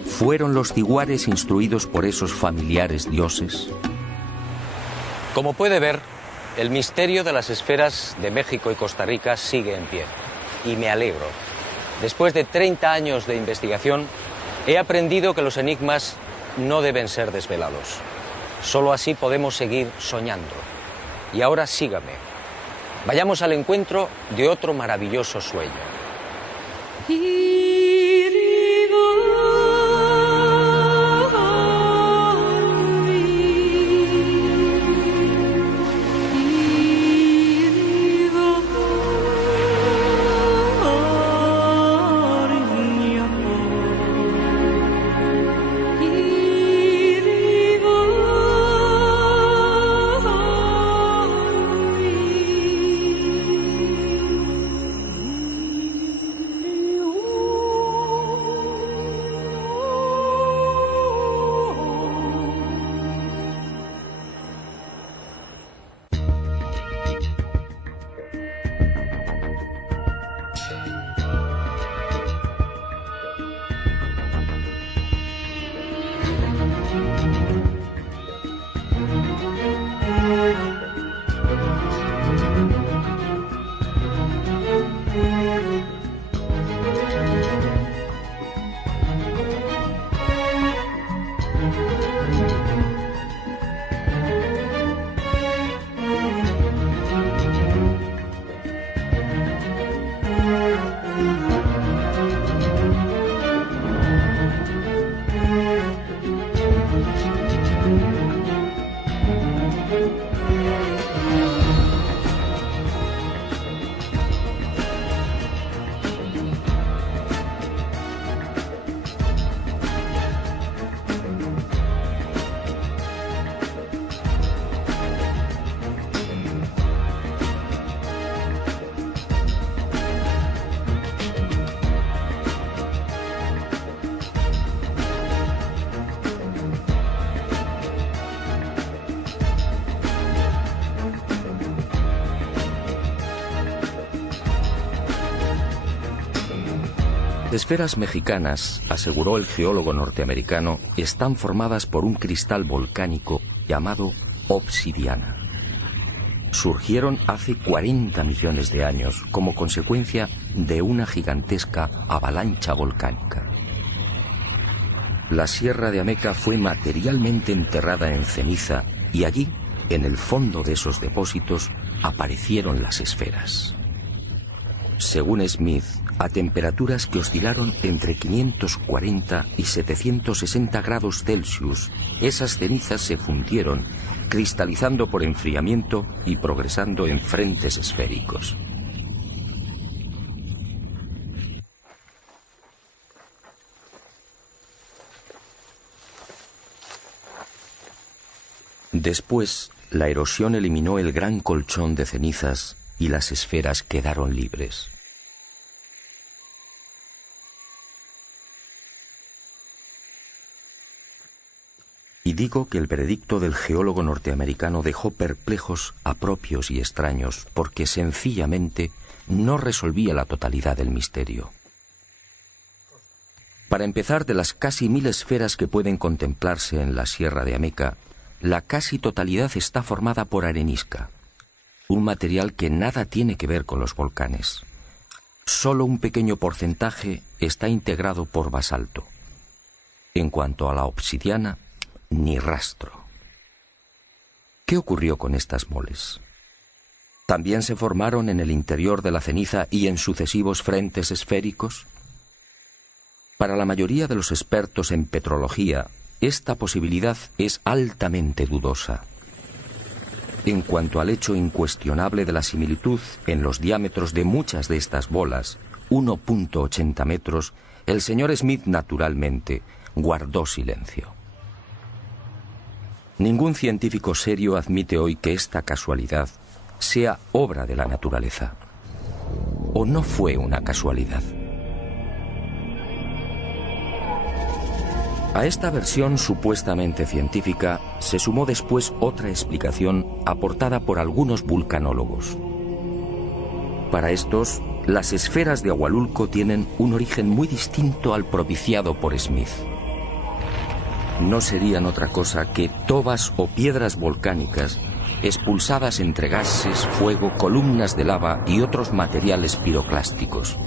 ¿Fueron los ciguares instruidos por esos familiares dioses? Como puede ver, el misterio de las esferas de México y Costa Rica sigue en pie. Y me alegro. Después de 30 años de investigación, he aprendido que los enigmas no deben ser desvelados. Solo así podemos seguir soñando. Y ahora sígame. Vayamos al encuentro de otro maravilloso sueño. Las esferas mexicanas, aseguró el geólogo norteamericano, están formadas por un cristal volcánico llamado obsidiana. surgieron hace 40 millones de años como consecuencia de una gigantesca avalancha volcánica. La Sierra de Ameca fue materialmente enterrada en ceniza y allí, en el fondo de esos depósitos, aparecieron las esferas. Según Smith, a temperaturas que oscilaron entre 540 y 760 grados Celsius, esas cenizas se fundieron, cristalizando por enfriamiento y progresando en frentes esféricos. Después, la erosión eliminó el gran colchón de cenizas y las esferas quedaron libres. Y digo que el veredicto del geólogo norteamericano dejó perplejos a propios y extraños porque sencillamente no resolvía la totalidad del misterio. Para empezar, de las casi 1000 esferas que pueden contemplarse en la Sierra de Ameca, la casi totalidad está formada por arenisca, un material que nada tiene que ver con los volcanes. Solo un pequeño porcentaje está integrado por basalto. En cuanto a la obsidiana, ni rastro. ¿Qué ocurrió con estas moles? ¿También se formaron en el interior de la ceniza y en sucesivos frentes esféricos? Para la mayoría de los expertos en petrología, esta posibilidad es altamente dudosa. En cuanto al hecho incuestionable de la similitud en los diámetros de muchas de estas bolas, 1.80 metros, el señor Smith naturalmente guardó silencio. Ningún científico serio admite hoy que esta casualidad sea obra de la naturaleza. ¿O no fue una casualidad? A esta versión supuestamente científica se sumó después otra explicación aportada por algunos vulcanólogos. Para estos, las esferas de Hualulco tienen un origen muy distinto al propiciado por Smith. No serían otra cosa que tobas o piedras volcánicas expulsadas entre gases, fuego, columnas de lava y otros materiales piroclásticos.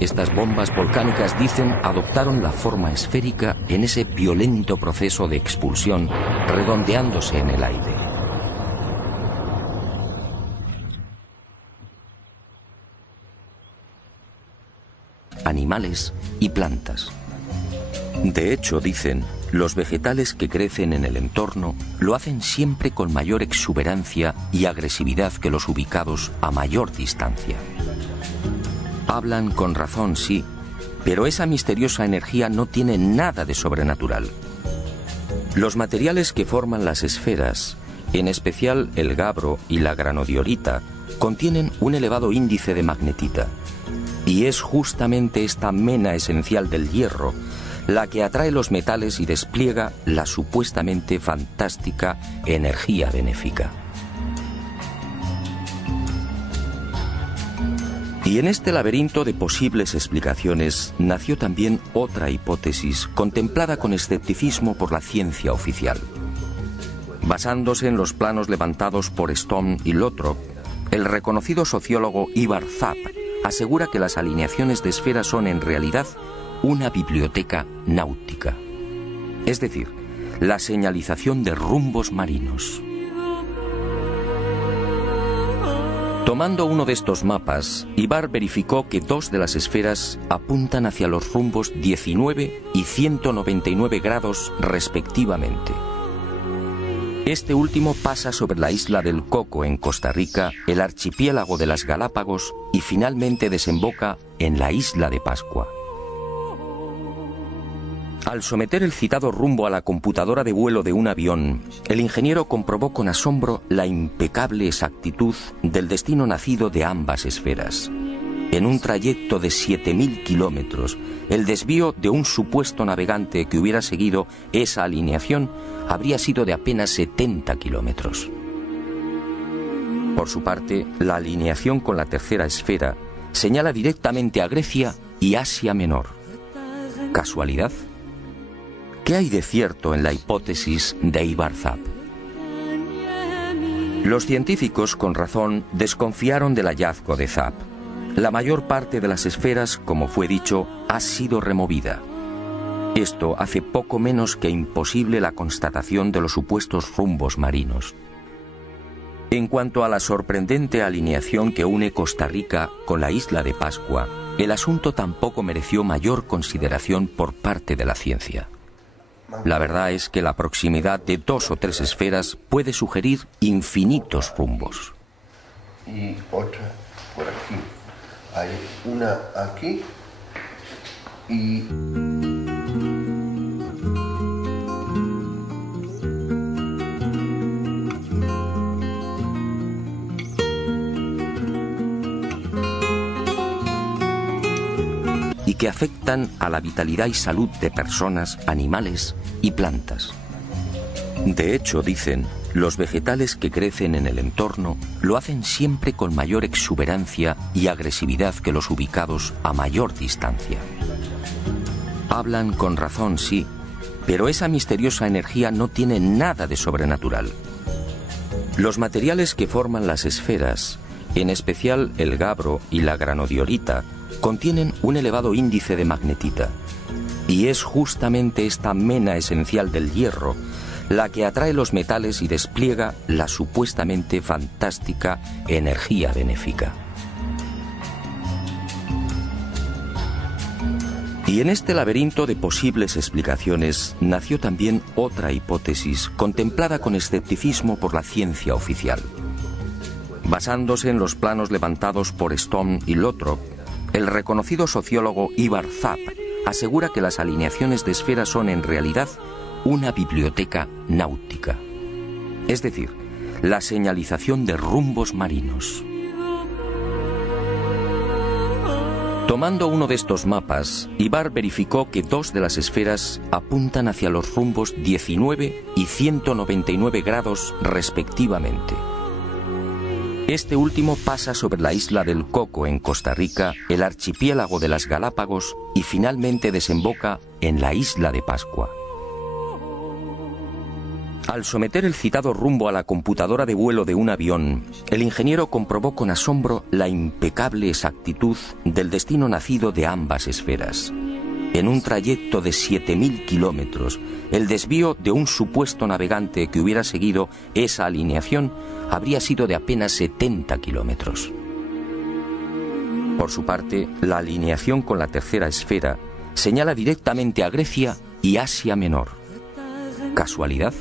Estas bombas volcánicas, dicen, adoptaron la forma esférica en ese violento proceso de expulsión, redondeándose en el aire. Animales y plantas. De hecho, dicen, los vegetales que crecen en el entorno lo hacen siempre con mayor exuberancia y agresividad que los ubicados a mayor distancia. Hablan con razón, sí, pero esa misteriosa energía no tiene nada de sobrenatural. Los materiales que forman las esferas, en especial el gabbro y la granodiorita, contienen un elevado índice de magnetita. Y es justamente esta mena esencial del hierro la que atrae los metales y despliega la supuestamente fantástica energía benéfica. Y en este laberinto de posibles explicaciones nació también otra hipótesis contemplada con escepticismo por la ciencia oficial. Basándose en los planos levantados por Stone y Lothrop, el reconocido sociólogo Ivar Zapp asegura que las alineaciones de esferas son en realidad una biblioteca náutica, es decir, la señalización de rumbos marinos. Tomando uno de estos mapas, Ivar verificó que 2 de las esferas apuntan hacia los rumbos 19 y 199 grados respectivamente. Este último pasa sobre la isla del Coco en Costa Rica, el archipiélago de las Galápagos y finalmente desemboca en la isla de Pascua. Al someter el citado rumbo a la computadora de vuelo de un avión, el ingeniero comprobó con asombro la impecable exactitud del destino nacido de ambas esferas. En un trayecto de 7.000 kilómetros, el desvío de un supuesto navegante que hubiera seguido esa alineación habría sido de apenas 70 kilómetros. Por su parte, la alineación con la tercera esfera señala directamente a Grecia y Asia Menor. ¿Casualidad? ¿Qué hay de cierto en la hipótesis de Ivar Zapp? Los científicos, con razón, desconfiaron del hallazgo de Zap. La mayor parte de las esferas, como fue dicho, ha sido removida. Esto hace poco menos que imposible la constatación de los supuestos rumbos marinos. En cuanto a la sorprendente alineación que une Costa Rica con la isla de Pascua, el asunto tampoco mereció mayor consideración por parte de la ciencia. La verdad es que la proximidad de 2 o 3 esferas puede sugerir infinitos rumbos. Y otra por aquí. Hay una aquí y... y que afectan a la vitalidad y salud de personas, animales y plantas. De hecho, dicen, los vegetales que crecen en el entorno lo hacen siempre con mayor exuberancia y agresividad que los ubicados a mayor distancia. Hablan con razón, sí, pero esa misteriosa energía no tiene nada de sobrenatural. Los materiales que forman las esferas, en especial el gabbro y la granodiorita, contienen un elevado índice de magnetita, y es justamente esta mena esencial del hierro la que atrae los metales y despliega la supuestamente fantástica energía benéfica. Y en este laberinto de posibles explicaciones nació también otra hipótesis contemplada con escepticismo por la ciencia oficial. Basándose en los planos levantados por Stone y Lothrop, el reconocido sociólogo Ivar Zap asegura que las alineaciones de esferas son en realidad una biblioteca náutica, es decir, la señalización de rumbos marinos. Tomando uno de estos mapas, Ivar verificó que 2 de las esferas apuntan hacia los rumbos 19 y 199 grados respectivamente. Este último pasa sobre la isla del Coco en Costa Rica, el archipiélago de las Galápagos y finalmente desemboca en la isla de Pascua. Al someter el citado rumbo a la computadora de vuelo de un avión, el ingeniero comprobó con asombro la impecable exactitud del destino nacido de ambas esferas. En un trayecto de 7.000 kilómetros, el desvío de un supuesto navegante que hubiera seguido esa alineación habría sido de apenas 70 kilómetros. Por su parte, la alineación con la tercera esfera señala directamente a Grecia y Asia Menor. ¿Casualidad?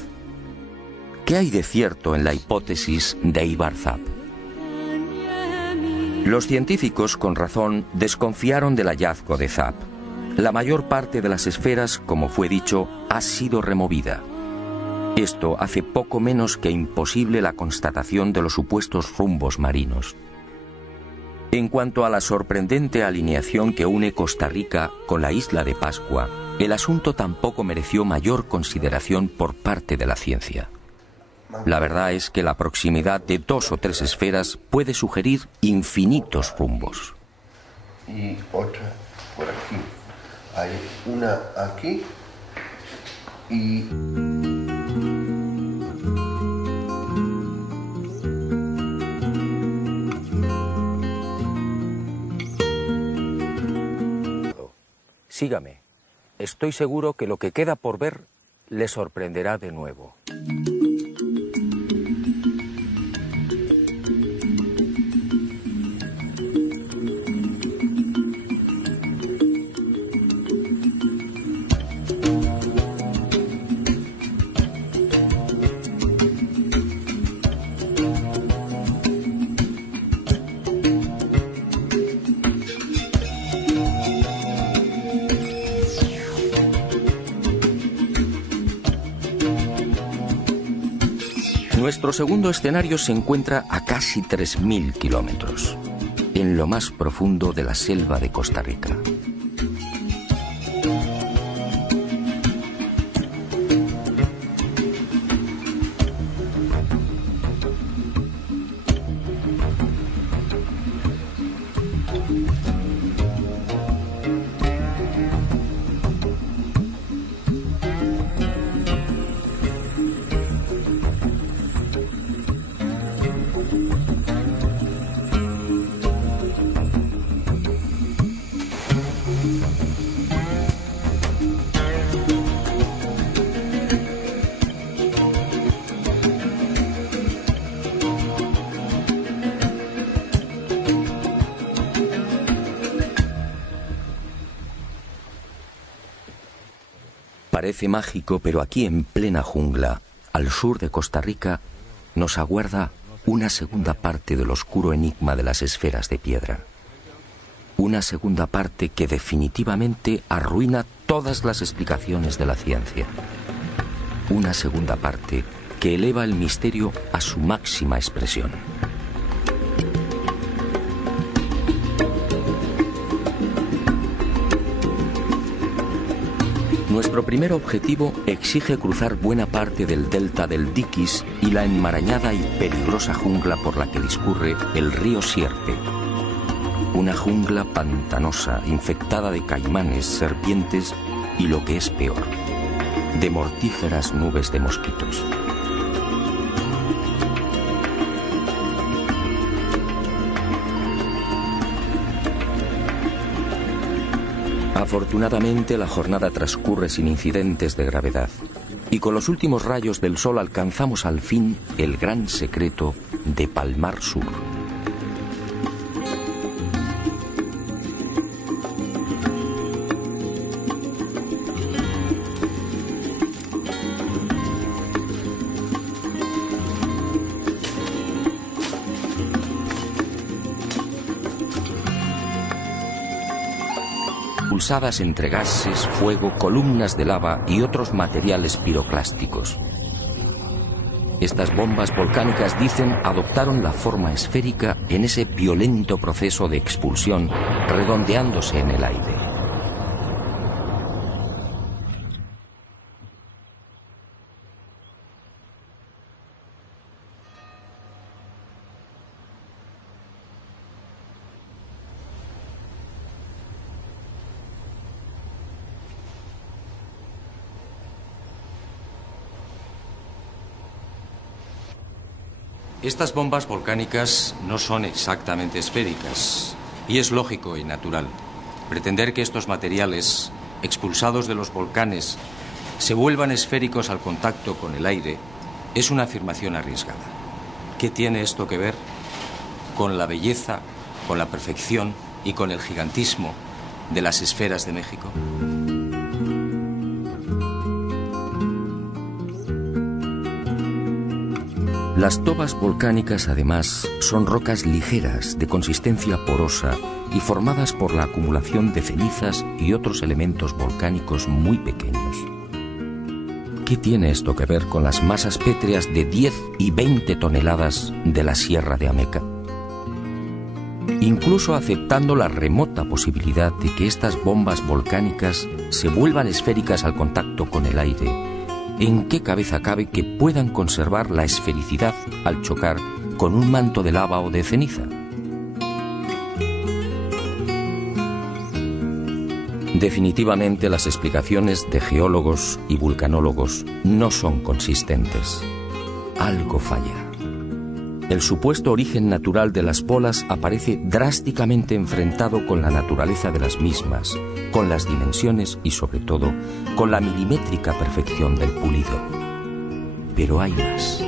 ¿Qué hay de cierto en la hipótesis de Ivar Zap? Los científicos, con razón, desconfiaron del hallazgo de Zap. La mayor parte de las esferas, como fue dicho, ha sido removida. Esto hace poco menos que imposible la constatación de los supuestos rumbos marinos. En cuanto a la sorprendente alineación que une Costa Rica con la isla de Pascua, el asunto tampoco mereció mayor consideración por parte de la ciencia. La verdad es que la proximidad de 2 o 3 esferas puede sugerir infinitos rumbos. Y otra por aquí. Hay una aquí y... Sígame. Estoy seguro que lo que queda por ver le sorprenderá de nuevo. Nuestro segundo escenario se encuentra a casi 3.000 kilómetros, en lo más profundo de la selva de Costa Rica. Parece mágico, pero aquí en plena jungla, al sur de Costa Rica, nos aguarda una segunda parte del oscuro enigma de las esferas de piedra. Una segunda parte que definitivamente arruina todas las explicaciones de la ciencia. Una segunda parte que eleva el misterio a su máxima expresión. Nuestro primer objetivo exige cruzar buena parte del delta del Diquis y la enmarañada y peligrosa jungla por la que discurre el río Sierpe. Una jungla pantanosa, infectada de caimanes, serpientes y, lo que es peor, de mortíferas nubes de mosquitos. Afortunadamente, la jornada transcurre sin incidentes de gravedad y con los últimos rayos del sol alcanzamos al fin el gran secreto de Palmar Sur. Pulsadas entre gases, fuego, columnas de lava y otros materiales piroclásticos. Estas bombas volcánicas, dicen, adoptaron la forma esférica en ese violento proceso de expulsión, redondeándose en el aire. Estas bombas volcánicas no son exactamente esféricas, y es lógico y natural. Pretender que estos materiales, expulsados de los volcanes, se vuelvan esféricos al contacto con el aire, es una afirmación arriesgada. ¿Qué tiene esto que ver con la belleza, con la perfección y con el gigantismo de las esferas de México? Las tobas volcánicas, además, son rocas ligeras, de consistencia porosa y formadas por la acumulación de cenizas y otros elementos volcánicos muy pequeños. ¿Qué tiene esto que ver con las masas pétreas de 10 y 20 toneladas de la Sierra de Ameca? Incluso aceptando la remota posibilidad de que estas bombas volcánicas se vuelvan esféricas al contacto con el aire, ¿en qué cabeza cabe que puedan conservar la esfericidad al chocar con un manto de lava o de ceniza? Definitivamente las explicaciones de geólogos y vulcanólogos no son consistentes. Algo falla. El supuesto origen natural de las bolas aparece drásticamente enfrentado con la naturaleza de las mismas, con las dimensiones y, sobre todo, con la milimétrica perfección del pulido. Pero hay más.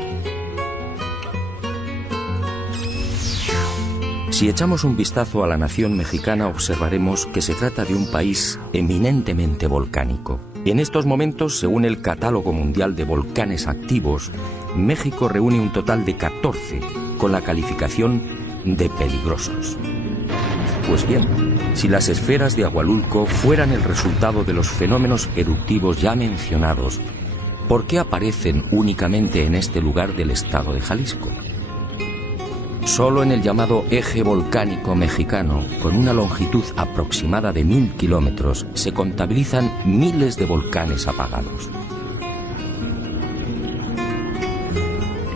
Si echamos un vistazo a la nación mexicana, observaremos que se trata de un país eminentemente volcánico. En estos momentos, según el Catálogo Mundial de Volcanes Activos, México reúne un total de 14, con la calificación de peligrosos. Pues bien, si las esferas de Agualulco fueran el resultado de los fenómenos eruptivos ya mencionados, ¿por qué aparecen únicamente en este lugar del estado de Jalisco? Solo en el llamado eje volcánico mexicano, con una longitud aproximada de 1000 kilómetros, se contabilizan miles de volcanes apagados.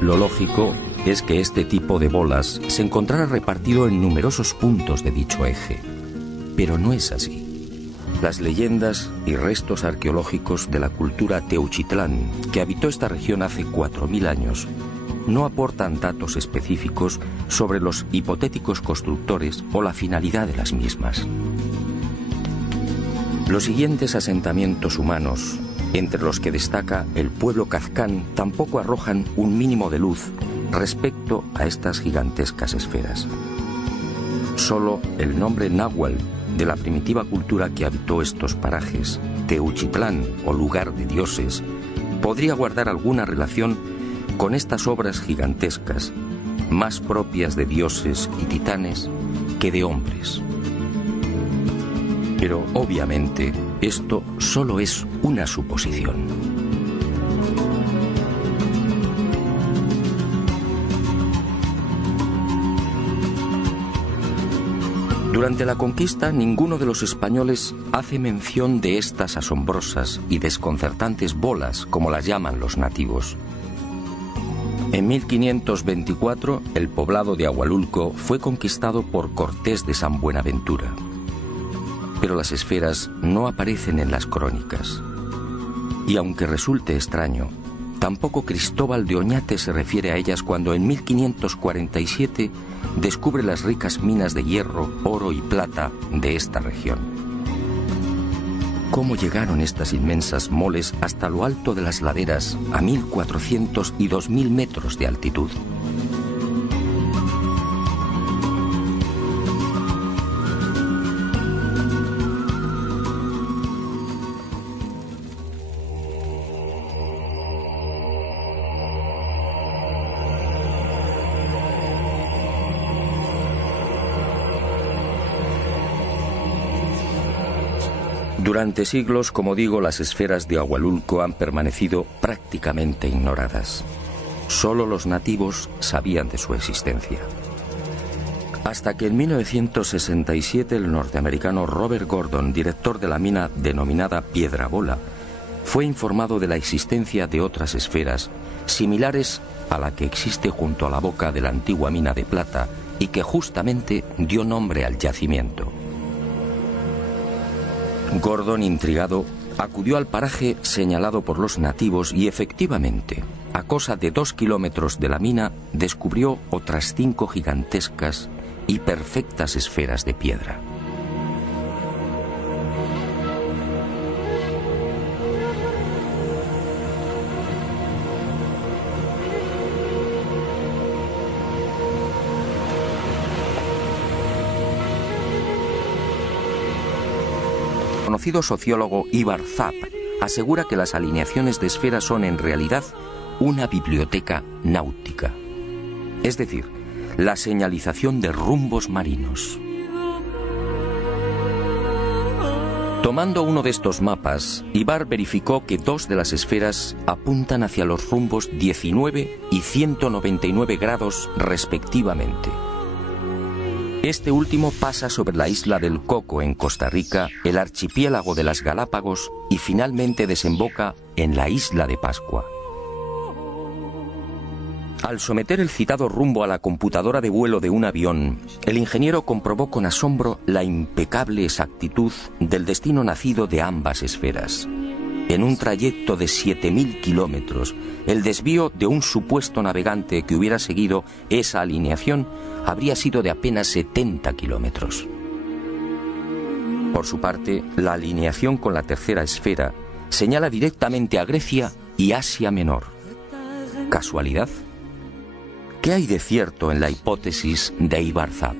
Lo lógico es que este tipo de bolas se encontrara repartido en numerosos puntos de dicho eje. Pero no es así. Las leyendas y restos arqueológicos de la cultura Teuchitlán, que habitó esta región hace 4000 años, no aportan datos específicos sobre los hipotéticos constructores o la finalidad de las mismas. Los siguientes asentamientos humanos, entre los que destaca el pueblo Cazcán, tampoco arrojan un mínimo de luz respecto a estas gigantescas esferas. Solo el nombre náhuatl de la primitiva cultura que habitó estos parajes Teuchitlán o lugar de dioses, podría guardar alguna relación con estas obras gigantescas, más propias de dioses y titanes que de hombres. Pero obviamente esto solo es una suposición. Durante la conquista, ninguno de los españoles hace mención de estas asombrosas y desconcertantes bolas, como las llaman los nativos. En 1524, el poblado de Ahualulco fue conquistado por Cortés de San Buenaventura. Pero las esferas no aparecen en las crónicas. Y aunque resulte extraño, tampoco Cristóbal de Oñate se refiere a ellas cuando en 1547 descubre las ricas minas de hierro, oro y plata de esta región. ¿Cómo llegaron estas inmensas moles hasta lo alto de las laderas a 1.400 y 2.000 metros de altitud? Durante siglos, como digo, las esferas de Ahualulco han permanecido prácticamente ignoradas. Solo los nativos sabían de su existencia. Hasta que en 1967 el norteamericano Robert Gordon, director de la mina denominada Piedrabola, fue informado de la existencia de otras esferas similares a la que existe junto a la boca de la antigua mina de plata y que justamente dio nombre al yacimiento. Gordon, intrigado, acudió al paraje señalado por los nativos y efectivamente, a cosa de 2 kilómetros de la mina, descubrió otras 5 gigantescas y perfectas esferas de piedra. El conocido sociólogo Ivar Zapp asegura que las alineaciones de esferas son en realidad una biblioteca náutica, es decir, la señalización de rumbos marinos. Tomando uno de estos mapas, Ivar verificó que 2 de las esferas apuntan hacia los rumbos 19 y 199 grados respectivamente. Este último pasa sobre la isla del Coco en Costa Rica, el archipiélago de las Galápagos y finalmente desemboca en la isla de Pascua. Al someter el citado rumbo a la computadora de vuelo de un avión, el ingeniero comprobó con asombro la impecable exactitud del destino nacido de ambas esferas. En un trayecto de 7.000 kilómetros, el desvío de un supuesto navegante que hubiera seguido esa alineación habría sido de apenas 70 kilómetros. Por su parte, la alineación con la tercera esfera señala directamente a Grecia y Asia Menor. ¿Casualidad? ¿Qué hay de cierto en la hipótesis de Ivar Zapp?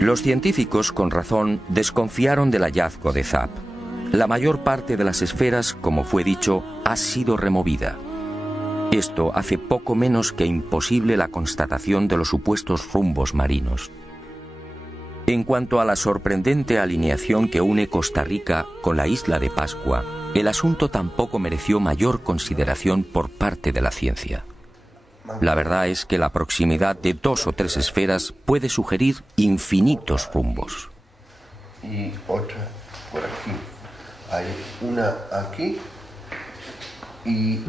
Los científicos, con razón, desconfiaron del hallazgo de Zapp. La mayor parte de las esferas, como fue dicho, ha sido removida. Esto hace poco menos que imposible la constatación de los supuestos rumbos marinos. En cuanto a la sorprendente alineación que une Costa Rica con la isla de Pascua, el asunto tampoco mereció mayor consideración por parte de la ciencia. La verdad es que la proximidad de 2 o 3 esferas puede sugerir infinitos rumbos. Y otra por aquí. Hay una aquí y...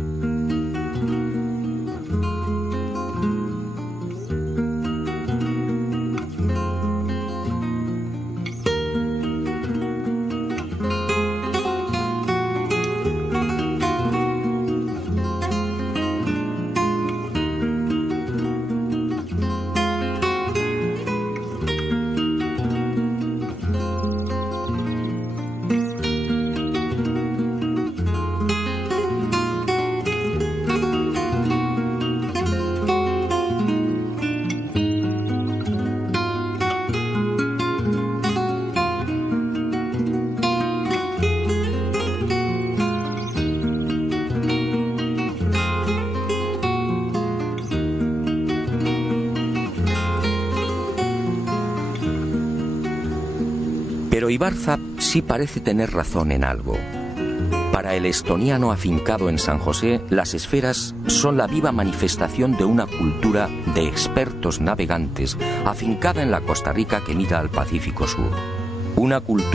Pero Ibarza sí parece tener razón en algo. Para el estoniano afincado en San José, las esferas son la viva manifestación de una cultura de expertos navegantes afincada en la Costa Rica que mira al Pacífico Sur. Una cultura